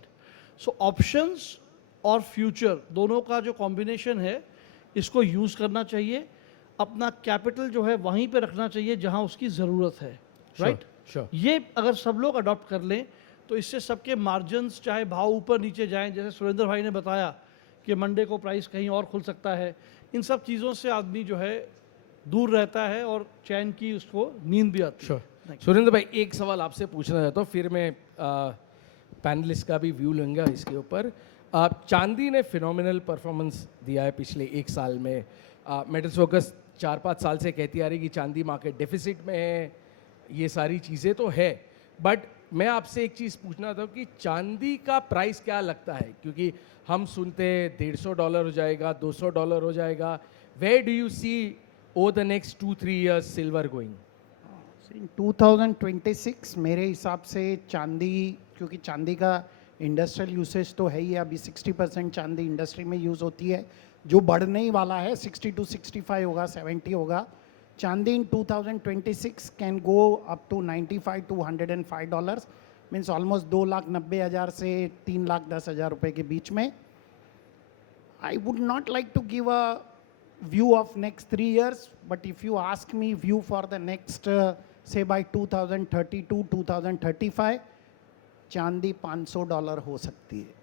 So options और फ्यूचर दोनों का जो कॉम्बिनेशन है इसको यूज़ करना चाहिए. अपना कैपिटल जो है वहीं पे रखना चाहिए जहां उसकी ज़रूरत है, राइट? ये अगर सब लोग अडॉप्ट कर लें तो इससे सबके मार्जिन्स चाहे भाव ऊपर नीचे जाएं, जैसे सुरेंद्र भाई ने बताया कि मंडे को प्राइस कहीं और खुल सकता है, इन सब चीज़ों से आदमी जो है दूर रहता है और चैन की उसको नींद भी आती है. सुरेंद्र भाई, एक सवाल आपसे पूछना चाहता हूँ, फिर मैं पैनलिस्ट का भी व्यू लूँगा इसके ऊपर. चांदी ने फिनोमिनल परफॉर्मेंस दिया है पिछले 1 साल में. मेटल्स फोकस 4-5 साल से कहती आ रही कि चांदी मार्केट डेफिसिट में है, ये सारी चीज़ें तो है, बट मैं आपसे एक चीज़ पूछना था कि चांदी का प्राइस क्या लगता है? क्योंकि हम सुनते हैं $150 हो जाएगा, $200 हो जाएगा. Where do you see over the next 2-3 years silver going? In 2026 मेरे हिसाब से चांदी, क्योंकि चांदी का इंडस्ट्रियल यूसेज तो है ही, अभी 60% चांदी इंडस्ट्री में यूज़ होती है, जो बढ़ने ही वाला है, 60 to 65 होगा, 70 होगा. चांदी in 2026 can go up to 95 to $105, means almost 2,90,000 से 3,10,000 रुपये के बीच में. I would not like to give a view of next 3 years, but if you ask me view for the next, say by 2032, 2035, चांदी $500 हो सकती है.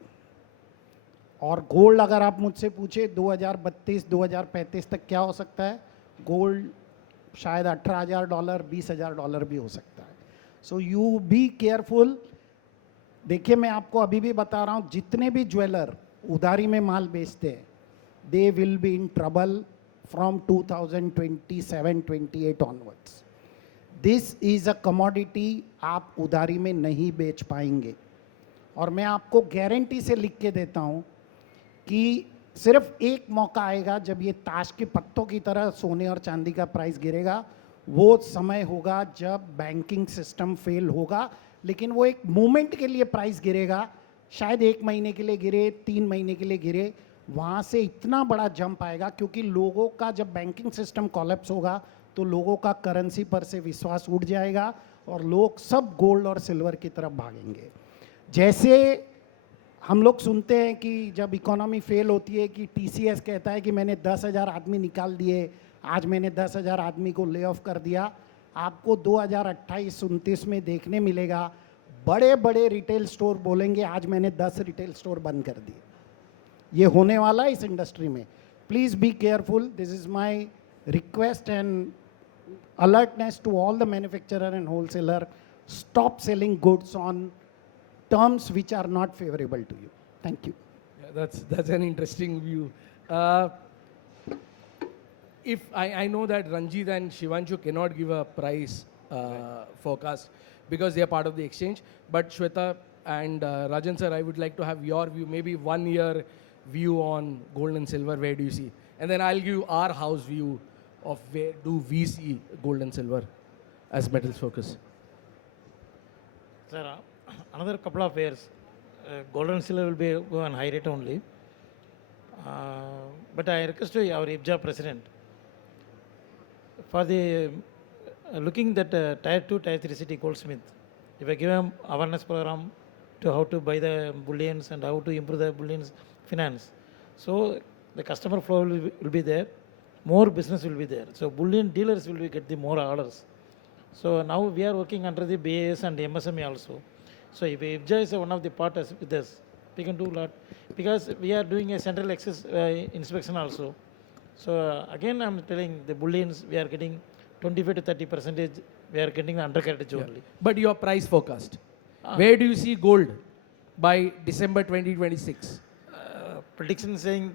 और गोल्ड अगर आप मुझसे पूछे 2032, 2035 तक क्या हो सकता है, गोल्ड शायद $18,000, $20,000 भी हो सकता है. So you be careful. देखिए मैं आपको अभी भी बता रहा हूँ, जितने भी ज्वेलर उधारी में माल बेचते हैं, they will be in trouble from 2027-28 onwards. This is a commodity आप उधारी में नहीं बेच पाएंगे. और मैं आपको गारंटी से लिख के देता हूँ कि सिर्फ एक मौका आएगा जब ये ताश के पत्तों की तरह सोने और चांदी का प्राइस गिरेगा. वो समय होगा जब बैंकिंग सिस्टम फेल होगा, लेकिन वो एक मोमेंट के लिए प्राइस गिरेगा, शायद 1 महीने के लिए गिरे, 3 महीने के लिए गिरे. वहाँ से इतना बड़ा जंप आएगा, क्योंकि लोगों का जब बैंकिंग सिस्टम कोलैप्स होगा तो लोगों का करेंसी पर से विश्वास उठ जाएगा और लोग सब गोल्ड और सिल्वर की तरफ भागेंगे. जैसे हम लोग सुनते हैं कि जब इकोनॉमी फेल होती है कि TCS कहता है कि मैंने 10,000 आदमी निकाल दिए, आज मैंने 10,000 आदमी को ले ऑफ कर दिया. आपको 2028-29 में देखने मिलेगा बड़े बड़े रिटेल स्टोर बोलेंगे आज मैंने 10 रिटेल स्टोर बंद कर दिए. ये होने वाला है इस इंडस्ट्री में. Please be careful. This is my request and alertness to all the manufacturer and wholesaler. Stop selling goods on terms which are not favorable to you. Thank you. Yeah, that's an interesting view. If I know that Ranjith and Shivanshu cannot give a price forecast because they are part of the exchange, but Shweta and Rajan sir, I would like to have your view, maybe 1 year view on gold and silver. Where do you see? And then I'll give our house view of where do we see gold and silver as metals focus. Sir, another couple of years, gold and silver will be go on high rate only. But I request to our IBJA president for the looking that tier 2, tier 3 city GoldSmith. If I give them awareness program to how to buy the bullions and how to improve the bullions finance, so the customer flow will be there. More business will be there. So bullion dealers will get the more orders. So now we are working under the BAS and MSME also. So if IBJA is one of the partners with us, we can do a lot because we are doing a central access inspection also. So again, I'm telling the bullions we are getting 25 to 30%. We are getting the undercarriage only. But your price forecast, where do you see gold by December 2026? Prediction saying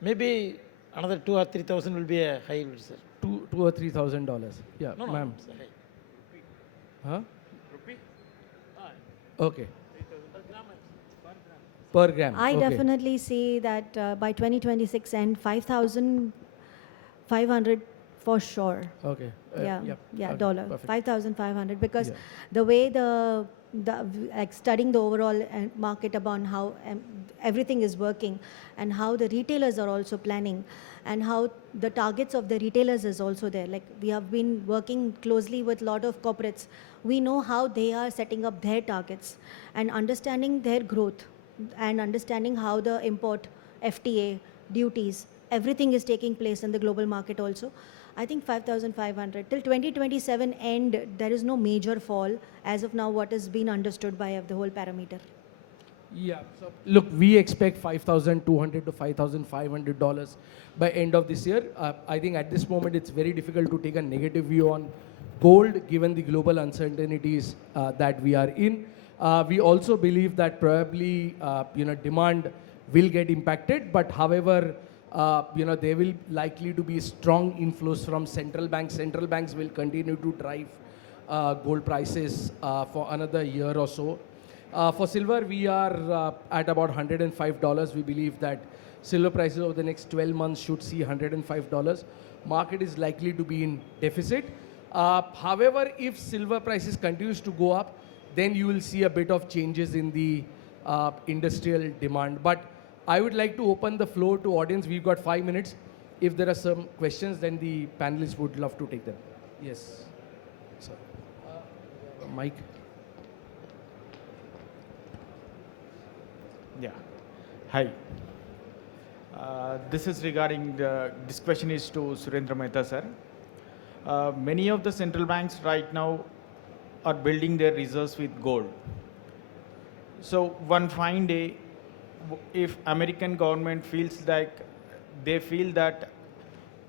maybe another 2,000 or 3,000 will be a high yield, sir. $2,000 or $3,000. Yeah, No, ma'am. it's a high. Huh? Okay. Per gram. I okay. definitely see that by 2026 and 5,500 for sure. Okay. Yeah, yep. yeah, Okay, dollar, perfect. 5,500, because Yeah. the way the like studying the overall market about how everything is working and how the retailers are also planning and how the targets of the retailers is also there. Like we have been working closely with a lot of corporates. We know how they are setting up their targets and understanding their growth and understanding how the import, FTA, duties, everything is taking place in the global market also. I think 5,500 till 2027 end, there is no major fall as of now what has been understood by the whole parameter. Yeah. So look, we expect $5,200 to $5,500 by end of this year. I think at this moment it's very difficult to take a negative view on gold given the global uncertainties that we are in. We also believe that probably demand will get impacted, but however, there will likely to be strong inflows from central banks. Central banks will continue to drive gold prices for another year or so. For silver, we are at about $105. We believe that silver prices over the next 12 months should see $105. Market is likely to be in deficit. However, if silver prices continues to go up, then you will see a bit of changes in the industrial demand. But I would like to open the floor to audience. We've got 5 minutes. If there are some questions, then the panelists would love to take them. Yes, sir. Mike. Yeah. Hi. This is regarding this question is to Surendra Mehta, sir. Many of the central banks right now are building their reserves with gold. So one fine day, if American government feels like they feel that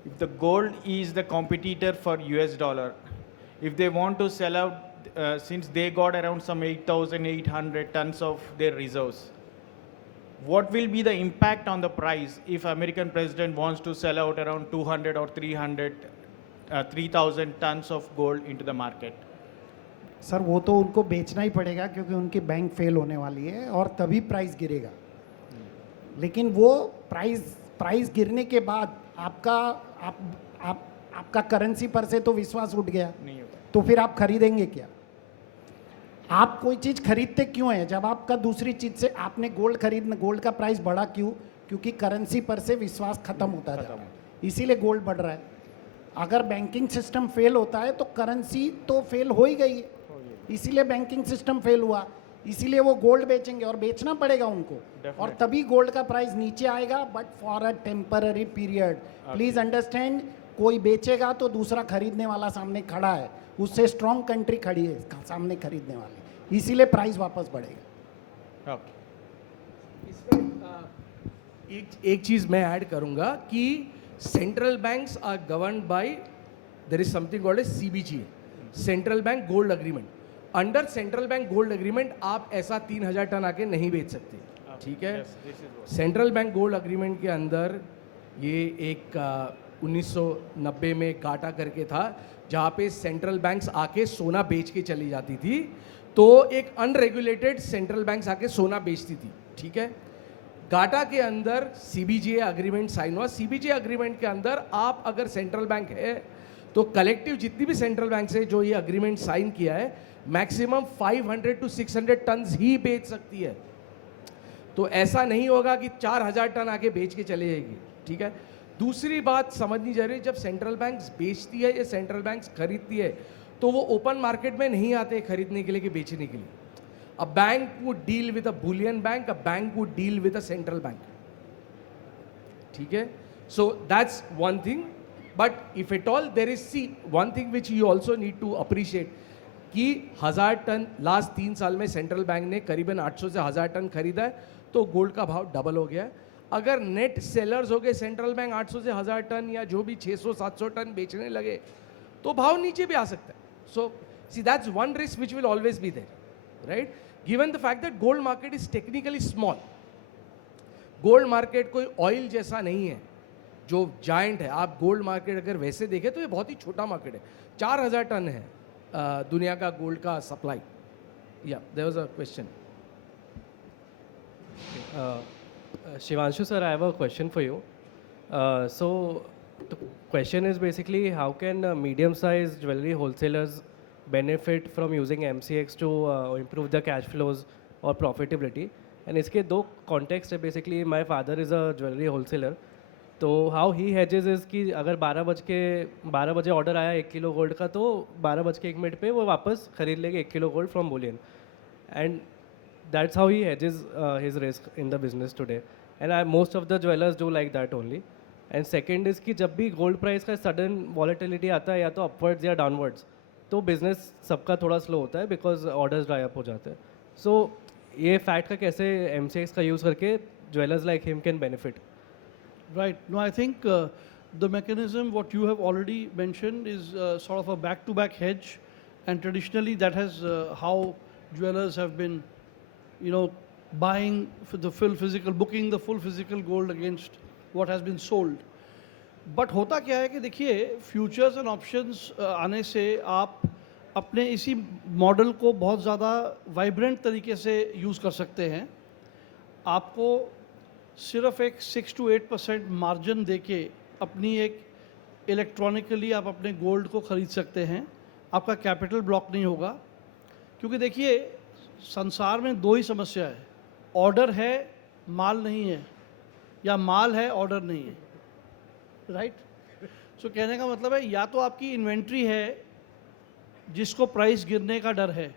if the gold is the competitor for US dollar, if they want to sell out, since they got around some 8,800 tons of their reserves, what will be the impact on the price if American president wants to sell out around 200 or 3,000 tons of gold into the market? Sir वो तो उनको बेचना ही पड़ेगा क्योंकि उनकी bank fail होने वाली है और तभी प्राइस गिरेगा. लेकिन वो प्राइस गिरने के बाद आपका करेंसी पर से तो विश्वास उठ गया, नहीं होगा. तो फिर आप खरीदेंगे क्या? आप कोई चीज़ खरीदते क्यों है? जब आपका दूसरी चीज़ से आपने गोल्ड का प्राइस बढ़ा क्यों? क्योंकि करेंसी पर से विश्वास खत्म होता जा रहा है, इसीलिए गोल्ड बढ़ रहा है. अगर बैंकिंग सिस्टम फेल होता है तो करेंसी तो फेल हो ही गई है, इसीलिए बैंकिंग सिस्टम फेल हुआ, इसीलिए वो गोल्ड बेचेंगे और बेचना पड़ेगा उनको. और तभी गोल्ड का प्राइस नीचे आएगा, but for a temporary period. Please understand, कोई बेचेगा तो दूसरा खरीदने वाला सामने खड़ा है, उससे स्ट्रॉन्ग कंट्री खड़ी है सामने खरीदने वाली, इसीलिए प्राइस वापस बढ़ेगा. इसमें एक चीज मैं ऐड करूंगा कि central banks are governed by, there is something called as CBGA, central bank gold agreement. Under central bank gold agreement आप ऐसा 3,000 टन आके नहीं बेच सकते, ठीक है. सेंट्रल बैंक गोल्ड अग्रीमेंट के अंदर ये एक 1990 में गाटा करके था, जहाँ पे सेंट्रल बैंक्स आके सोना बेच के चली जाती थी. तो एक अनरेगुलेटेड सेंट्रल बैंक्स आके सोना बेचती थी, ठीक है. गाटा के अंदर सीबीजीए अग्रीमेंट साइन हुआ. सीबीजीए अग्रीमेंट के अंदर आप अगर सेंट्रल बैंक है तो कलेक्टिव जितनी भी सेंट्रल बैंक से जो ये अग्रीमेंट साइन किया है, मैक्सिमम 500 to 600 टन ही बेच सकती है. तो ऐसा नहीं होगा कि 4,000 टन आके बेच के चले जाएगी, ठीक है. दूसरी बात समझनी जरूरी, जब सेंट्रल बैंक्स बेचती है या सेंट्रल बैंक्स खरीदती है तो वो ओपन मार्केट में नहीं आते खरीदने के लिए कि बेचने के लिए. A bank would deal with a bullion bank, a bank would deal with a central bank, ठीक है. So that's one thing. But if at all there is, see one thing which you also need to appreciate कि 1,000 ton last 3 साल में central bank ने करीबन 800 से 1,000 ton खरीदा है, तो गोल्ड का भाव डबल हो गया. अगर नेट सेलर्स हो गए सेंट्रल बैंक 800 से 1,000 टन या जो भी 600-700 टन बेचने लगे तो भाव नीचे भी आ सकता है. So see that's one risk which will always be there, right. Given the fact that gold market is technically small, gold market कोई ऑयल जैसा नहीं है जो जायंट है. आप गोल्ड मार्केट अगर वैसे देखें तो ये बहुत ही छोटा मार्केट है. 4,000 टन है दुनिया का गोल्ड का सप्लाई. या there was a question. Shivanshu sir, I have a question for you. So the question is basically how can medium-sized jewelry wholesalers benefit from using MCX to improve their cash flows or profitability? And इसके दो context है. Basically my father is a jewelry wholesaler. तो how he hedges is कि अगर 12 बजे order आया 1 kilo gold का, तो 12:01 पे वो वापस खरीद लेंगे 1 kilo gold from Boolean. And that's how he hedges his risk in the business today. And most of the jewelers do like that only. And second is कि जब भी gold price का sudden volatility आता है या तो upwards या downwards, तो business सबका थोड़ा slow होता है because orders dry up हो जाते हैं. So ये fact का कैसे MCX का use करके jewelers like him can benefit? Right. No, I think the mechanism what you have already mentioned is sort of a back-to-back hedge, and traditionally that has how jewelers have been, buying for the full physical, booking the full physical gold against what has been sold. But होता क्या है कि देखिए futures and options आने से आप अपने इसी मॉडल को बहुत ज़्यादा वाइब्रेंट तरीके से यूज़ कर सकते हैं. आपको सिर्फ एक 6 to 8% मार्जिन देके अपनी एक इलेक्ट्रॉनिकली आप अपने गोल्ड को ख़रीद सकते हैं. आपका कैपिटल ब्लॉक नहीं होगा। क्योंकि देखिए संसार में दो ही समस्या है, ऑर्डर है माल नहीं है, या माल है ऑर्डर नहीं है, राइट। सो कहने का मतलब है या तो आपकी इन्वेंट्री है जिसको प्राइस गिरने का डर है,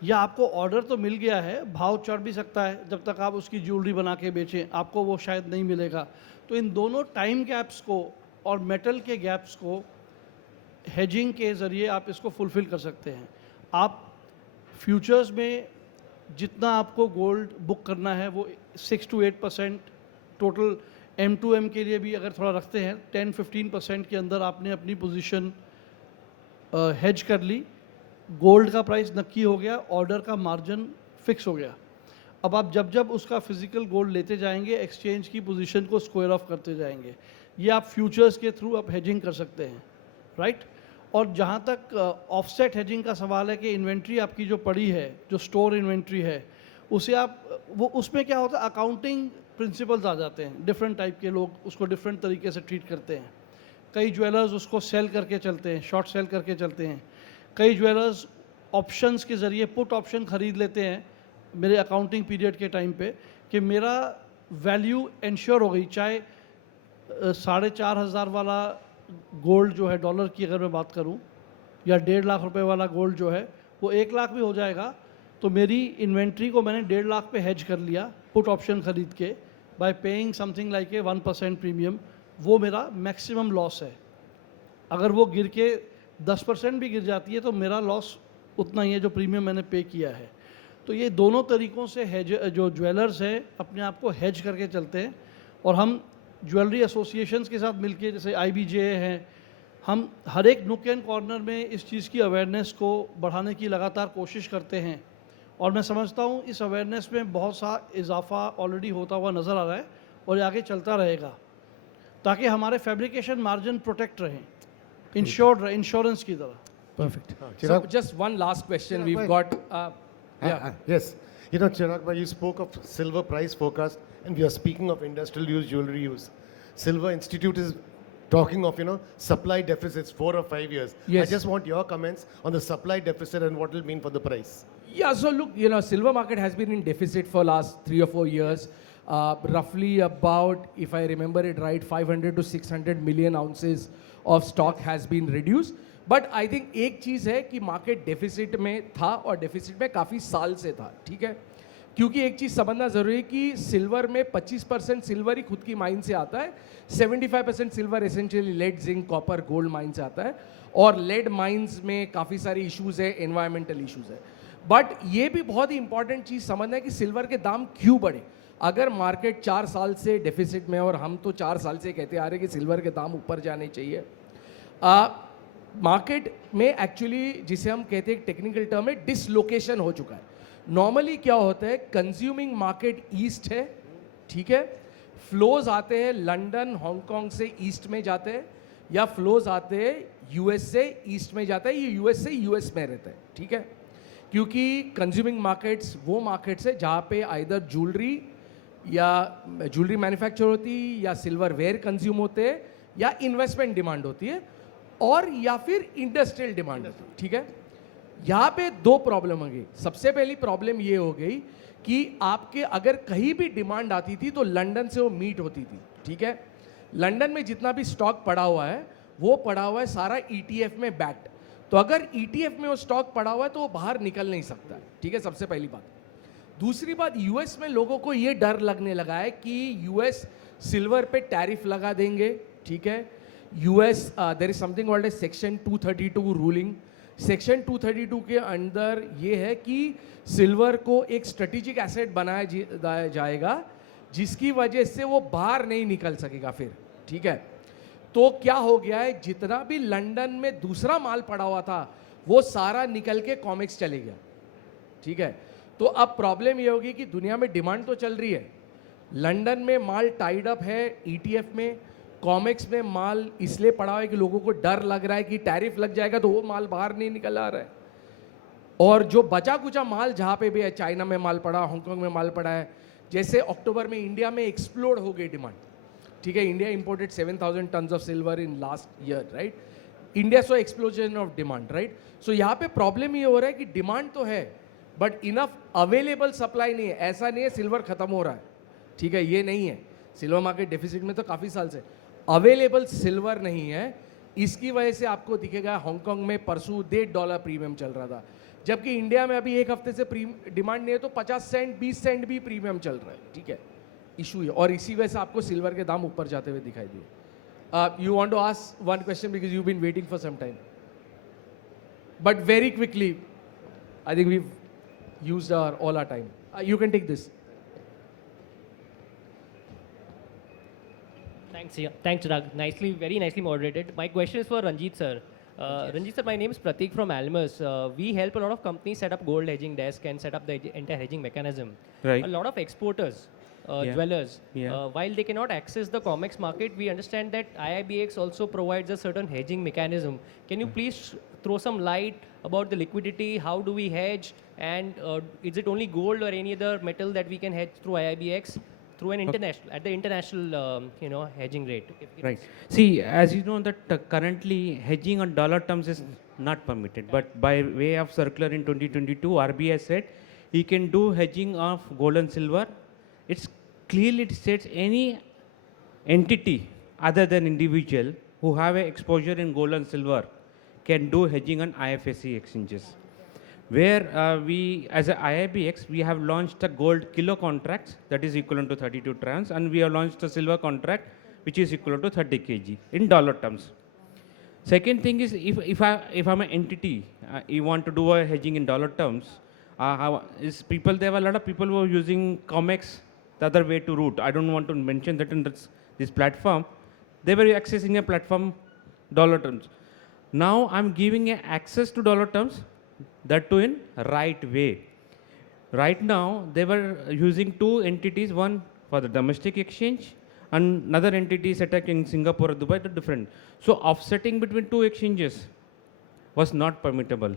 या आपको ऑर्डर तो मिल गया है, भाव चढ़ भी सकता है जब तक आप उसकी ज्वेलरी बना के बेचें, आपको वो शायद नहीं मिलेगा। तो इन दोनों टाइम गैप्स को और मेटल के गैप्स को हेजिंग के ज़रिए आप इसको फुलफ़िल कर सकते हैं। आप फ्यूचर्स में जितना आपको गोल्ड बुक करना है वो 6 to 8% टोटल M2M के लिए भी अगर थोड़ा रखते हैं 10-15% के अंदर आपने अपनी पोजीशन हेज कर ली, गोल्ड का प्राइस नक्की हो गया, ऑर्डर का मार्जिन फिक्स हो गया। अब आप जब जब उसका फिजिकल गोल्ड लेते जाएंगे एक्सचेंज की पोजीशन को स्क्वायर ऑफ करते जाएंगे। ये आप फ्यूचर्स के थ्रू आप हेजिंग कर सकते हैं, राइट। और जहाँ तक ऑफसेट हेजिंग का सवाल है कि इन्वेंट्री आपकी जो पड़ी है, जो स्टोर इन्वेंट्री है, उसे आप वो उसमें क्या होता है अकाउंटिंग प्रिंसिपल्स आ जाते हैं, डिफरेंट टाइप के लोग उसको डिफरेंट तरीके से ट्रीट करते हैं। कई ज्वेलर्स उसको सेल करके चलते हैं, शॉर्ट सेल करके चलते हैं। कई ज्वेलर्स ऑप्शंस के ज़रिए पुट ऑप्शन ख़रीद लेते हैं मेरे अकाउंटिंग पीरियड के टाइम पे कि मेरा वैल्यू इंश्योर हो गई, चाहे 4,500 वाला गोल्ड जो है डॉलर की अगर मैं बात करूं, या 1.5 लाख रुपए वाला गोल्ड जो है वो 1 लाख भी हो जाएगा, तो मेरी इन्वेंट्री को मैंने 1.5 लाख पे हेज कर लिया पुट ऑप्शन ख़रीद के bye paying something like a 1% premium. वो मेरा मैक्सिमम लॉस है। अगर वो गिर के 10% भी गिर जाती है तो मेरा लॉस उतना ही है जो प्रीमियम मैंने पे किया है। तो ये दोनों तरीक़ों से हेज जो ज्वेलर्स हैं अपने आप को हेज करके चलते हैं। और हम ज्वेलरी एसोसिएशंस के साथ मिलके, जैसे IBJA हैं, हम हर एक नुक एंड कॉर्नर में इस चीज़ की अवेयरनेस को बढ़ाने की लगातार कोशिश करते हैं। और मैं समझता हूँ इस अवेयरनेस में बहुत सा इजाफा ऑलरेडी होता हुआ नज़र आ रहा है और ये आगे चलता रहेगा, ताकि हमारे फैब्रिकेशन मार्जिन प्रोटेक्ट रहें, इंश्योर्ड रहे, इंश्योरेंस की तरह। Perfect. So Chirag? just one last question. Chirag, We've wait. got. Yeah. Yes. You know, Chirag, you spoke of silver price forecast, and we are speaking of industrial use, jewelry use. Silver Institute is talking of, supply deficits 4 or 5 years. Yes. I just want your comments on the supply deficit and what it will mean for the price. Yeah, so look, silver market has been in deficit for last 3 or 4 years. Roughly about, if I remember it right, 500 to 600 million ounces of stock has been reduced. But I think एक चीज़ है कि market deficit में था और deficit में काफ़ी साल से था, ठीक है। क्योंकि एक चीज़ समझना ज़रूरी है कि सिल्वर में 25% सिल्वर ही खुद की माइन से आता है, 75% silver essentially lead, zinc, copper, gold mine से आता है। और लेड माइंस में काफ़ी सारी इश्यूज़ है, एनवायरमेंटल इश्यूज़ है। बट ये भी बहुत ही इंपॉर्टेंट चीज़ समझना है कि सिल्वर के दाम क्यों बढ़े। अगर मार्केट 4 साल से डेफिसिट में, और हम तो 4 साल से कहते आ रहे हैं कि सिल्वर के दाम ऊपर जाने चाहिए, मार्केट में एक्चुअली जिसे हम कहते हैं टेक्निकल टर्म है डिसलोकेशन हो चुका है। नॉर्मली क्या होता है, कंज्यूमिंग मार्केट ईस्ट है, ठीक है, फ्लोज आते हैं लंदन हांगकांग से ईस्ट में जाते हैं, या फ्लोज आते हैं यूएस से ईस्ट में जाता है, ये यूएस से यूएस में रहता है, ठीक है। क्योंकि कंज्यूमिंग मार्केट्स वो मार्केट्स है जहाँ पे आइदर ज्वेलरी या ज्वेलरी मैन्युफैक्चर होती है, या सिल्वर वेयर कंज्यूम होते हैं, या इन्वेस्टमेंट डिमांड होती है, और या फिर इंडस्ट्रियल डिमांड होती है, ठीक है। यहाँ पे 2 प्रॉब्लम हो गई। सबसे पहली प्रॉब्लम ये हो गई कि आपके अगर कहीं भी डिमांड आती थी तो लंदन से वो मीट होती थी, ठीक है। लंदन में जितना भी स्टॉक पड़ा हुआ है वो पड़ा हुआ है सारा ETF में बैक्ड। तो अगर ETF में वो स्टॉक पड़ा हुआ है तो वो बाहर निकल नहीं सकता है, ठीक है, सबसे पहली बात। दूसरी बात, यूएस में लोगों को ये डर लगने लगा है कि यूएस सिल्वर पे टैरिफ लगा देंगे, ठीक है। US there is something called a section 232 ruling. Section 232 के अंदर ये है कि सिल्वर को एक स्ट्रेटेजिक एसेट बनाया जाएगा जिसकी वजह से वो बाहर नहीं निकल सकेगा फिर, ठीक है। तो क्या हो गया है, जितना भी लंदन में दूसरा माल पड़ा हुआ था वो सारा निकल के कॉमिक्स चले गया, ठीक है। तो अब प्रॉब्लम ये होगी कि दुनिया में डिमांड तो चल रही है, लंदन में माल टाइड अप है ETF में, कॉमिक्स में माल इसलिए पड़ा हुआ है कि लोगों को डर लग रहा है कि टैरिफ लग जाएगा तो वो माल बाहर नहीं निकल आ रहा है। और जो बचा कुचा माल जहाँ पे भी है, चाइना में माल पड़ा, हांगकांग में माल पड़ा है, जैसे अक्टूबर में इंडिया में एक्सप्लोड हो गई डिमांड, ठीक है। India imported 7,000 tons of silver in last year, right. India so explosion of demand, right? So यहाँ पे प्रॉब्लम ये हो रहा है कि डिमांड तो है बट इनफ अवेलेबल सप्लाई नहीं है. ऐसा नहीं है सिल्वर खत्म हो रहा है, ठीक है, ये नहीं है. सिल्वर मार्केट डेफिसिट में तो काफ़ी साल से. अवेलेबल सिल्वर नहीं है, इसकी वजह से आपको दिखेगा हांगकांग में परसों $1.5 प्रीमियम चल रहा था, जबकि इंडिया में अभी एक हफ्ते से डिमांड नहीं है तो 50 सेंट 20 सेंट भी प्रीमियम चल रहा है, ठीक है. इशू है और इसी वजह से आपको सिल्वर के दाम ऊपर जाते हुए दिखाई दिए. You want to ask one question because you've been waiting for some time. But very quickly, I think we've used all our time. You can take this. Thanks, Chirag. Very nicely moderated. My question is for Ranjith sir. Ranjith sir, my name is Pratik from Almus. We help a lot of companies set up gold hedging desk and set up the entire hedging mechanism. Right. A lot of exporters, dwellers, while they cannot access the COMEX market, we understand that IIBX also provides a certain hedging mechanism. Can you please throw some light about the liquidity? How do we hedge? And is it only gold or any other metal that we can hedge through IIBX? Through an international, at the international, hedging rate. Right. See, as you know that currently hedging on dollar terms is not permitted, but by way of circular in 2022, RBI said he can do hedging of gold and silver. It's clearly it states any entity other than individual who have a exposure in gold and silver can do hedging on IFSC exchanges. Where we, as a IIBX, we have launched a gold kilo contracts that is equivalent to 32 trans, and we have launched a silver contract which is equivalent to 30 kg in dollar terms. Second thing is, if I'm an entity, you want to do a hedging in dollar terms, there were a lot of people who are using COMEX the other way to route. I don't want to mention that in this platform. They were accessing a platform dollar terms. Now I'm giving a access to dollar terms, that too in right way. Right now they were using two entities, one for the domestic exchange and another entity set up in Singapore or Dubai, different. So offsetting between two exchanges was not permittable.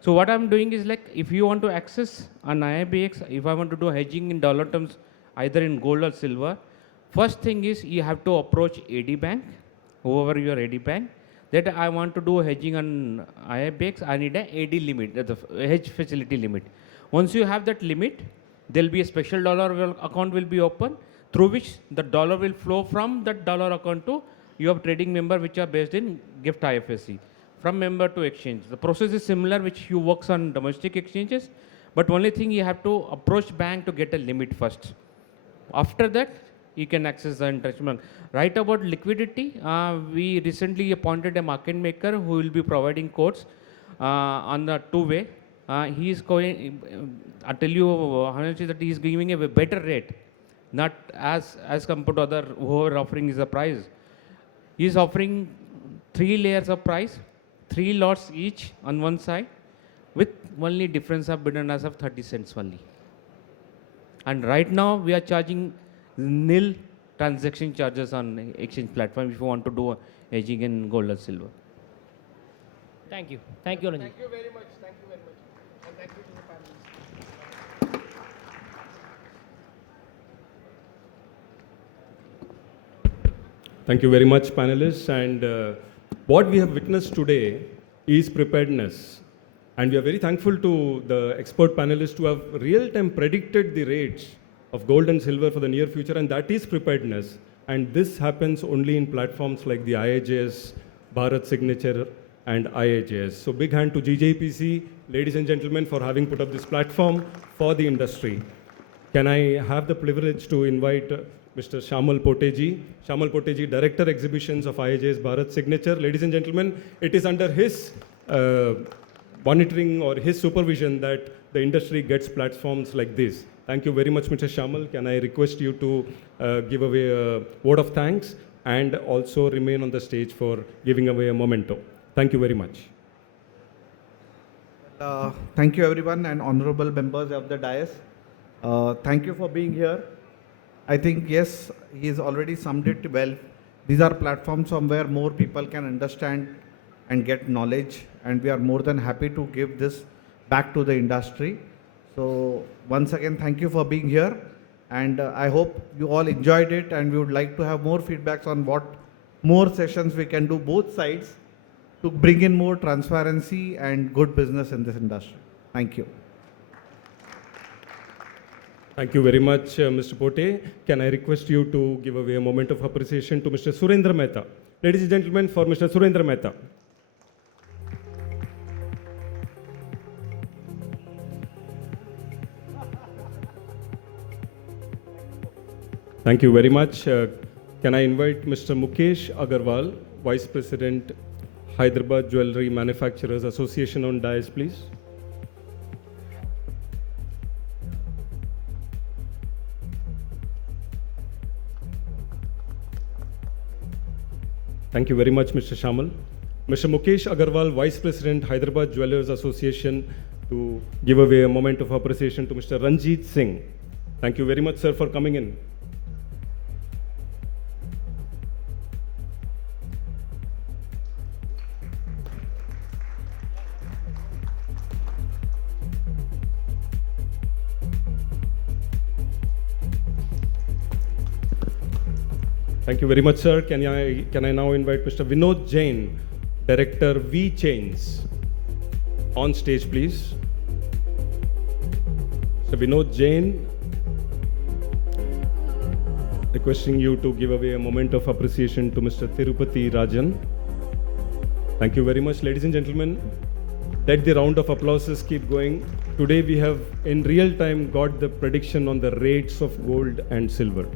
So what I'm doing is, like, if you want to access an IIBX, if I want to do hedging in dollar terms, either in gold or silver, first thing is you have to approach AD bank, whoever your AD bank, that I want to do hedging on IIBX, I need a AD limit, the hedge facility limit. Once you have that limit, there will be a special dollar account will be open, through which the dollar will flow from that dollar account to your trading member, which are based in GIFT IFSC, from member to exchange. The process is similar, which you works on domestic exchanges, but only thing you have to approach bank to get a limit first. After that, you can access the international. Right about liquidity, we recently appointed a market maker who will be providing quotes on the two-way. He is going, I tell you honestly that he is giving a better rate, not as compared to other who are offering is a price. He is offering 3 layers of price, 3 lots each on one side, with only difference of bid and ask of 30 cents only. And right now we are charging nil transaction charges on exchange platform if you want to do hedging in gold or silver. Thank you. Thank you, Ranjith. Thank you very much. Thank you very much. And thank you to the panelists. Thank you very much, panelists. And what we have witnessed today is preparedness. And we are very thankful to the expert panelists who have real-time predicted the rates of gold and silver for the near future, and that is preparedness. And this happens only in platforms like the IIJS Bharat Signature and IIJS. So big hand to GJPC, ladies and gentlemen, for having put up this platform for the industry. Can I have the privilege to invite Mr. Shamal Poteji. Shamal Poteji, Director Exhibitions of IIJS Bharat Signature. Ladies and gentlemen, it is under his monitoring or his supervision that the industry gets platforms like this. Thank you very much, Mr. Shamal. Can I request you to give away a word of thanks and also remain on the stage for giving away a memento. Thank you very much. Thank you everyone and honorable members of the dais. Thank you for being here. I think, yes, he has already summed it well. These are platforms from where more people can understand and get knowledge, and we are more than happy to give this back to the industry. So once again, thank you for being here, and I hope you all enjoyed it, and we would like to have more feedbacks on what more sessions we can do both sides. to bring in more transparency and good business in this industry. Thank you. Thank you very much, Mr. Pote. Can I request you to give away a moment of appreciation to Mr. Surendra Mehta? Ladies and gentlemen, for Mr. Surendra Mehta. Thank you very much. Can I invite Mr. Mukesh Agarwal, Vice President, Hyderabad Jewelry Manufacturers Association on dais, please? Thank you very much, Mr. Shamal. Mr. Mukesh Agarwal, Vice President, Hyderabad Jewelers Association, to give away a moment of appreciation to Mr. Ranjith Singh. Thank you very much, sir, for coming in. Thank you very much, sir. Can I now invite Mr. Vinod Jain, Director V Chains, on stage, please. Mr. Vinod Jain, requesting you to give away a moment of appreciation to Mr. Thirupathi Rajan. Thank you very much, ladies and gentlemen. Let the round of applauses keep going. Today we have in real time got the prediction on the rates of gold and silver.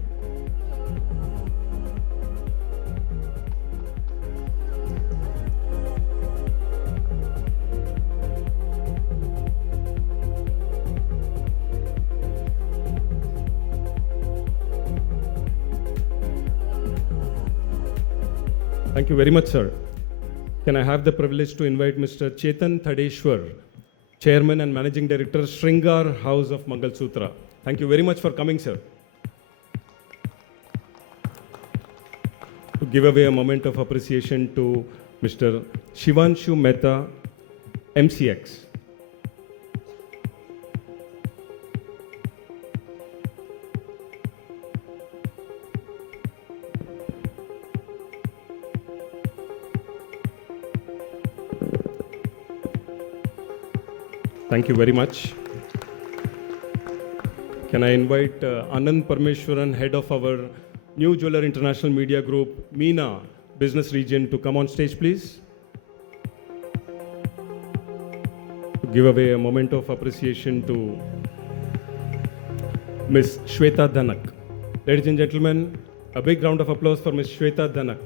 Thank you very much, sir. Can I have the privilege to invite Mr. Chetan Thadeshwar, Chairman and Managing Director, Shringar House of Mangalsutra. Thank you very much for coming, sir. To give away a moment of appreciation to Mr. Shivanshu Mehta, MCX. Thank you very much. Can I invite Anand Parmeshwaran, head of our New Jeweler International Media Group, MENA Business Region, to come on stage, please? To give away a moment of appreciation to Ms. Shweta Dhanak. Ladies and gentlemen, a big round of applause for Ms. Shweta Dhanak.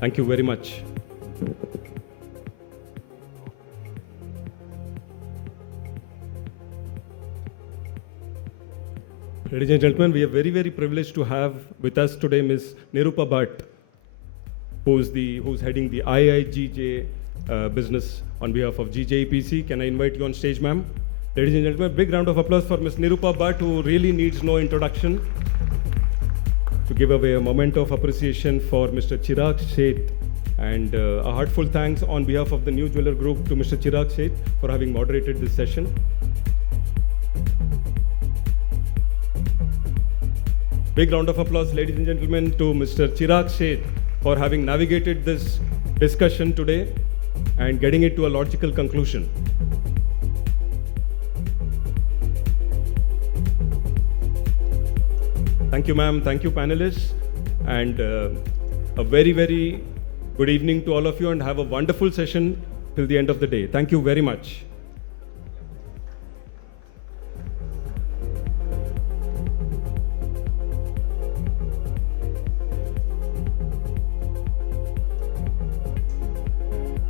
Thank you very much. Ladies and gentlemen, we are very, very privileged to have with us today Ms. Nirupa Bhatt, who's heading the IIJA business on behalf of GJEPC. Can I invite you on stage, ma'am? Ladies and gentlemen, big round of applause for Ms. Nirupa Bhatt, who really needs no introduction. To give away a moment of appreciation for Mr. Chirag, Sheth, and a heartfelt thanks on behalf of the New Jeweler Group to Mr. Chirag, Sheth, for having moderated this session. Big round of applause, ladies and gentlemen, to Mr. Chirag, Sheth, for having navigated this discussion today and getting it to a logical conclusion. Thank you, ma'am. Thank you, panelists. And a very, very good evening to all of you, and have a wonderful session till the end of the day. Thank you very much.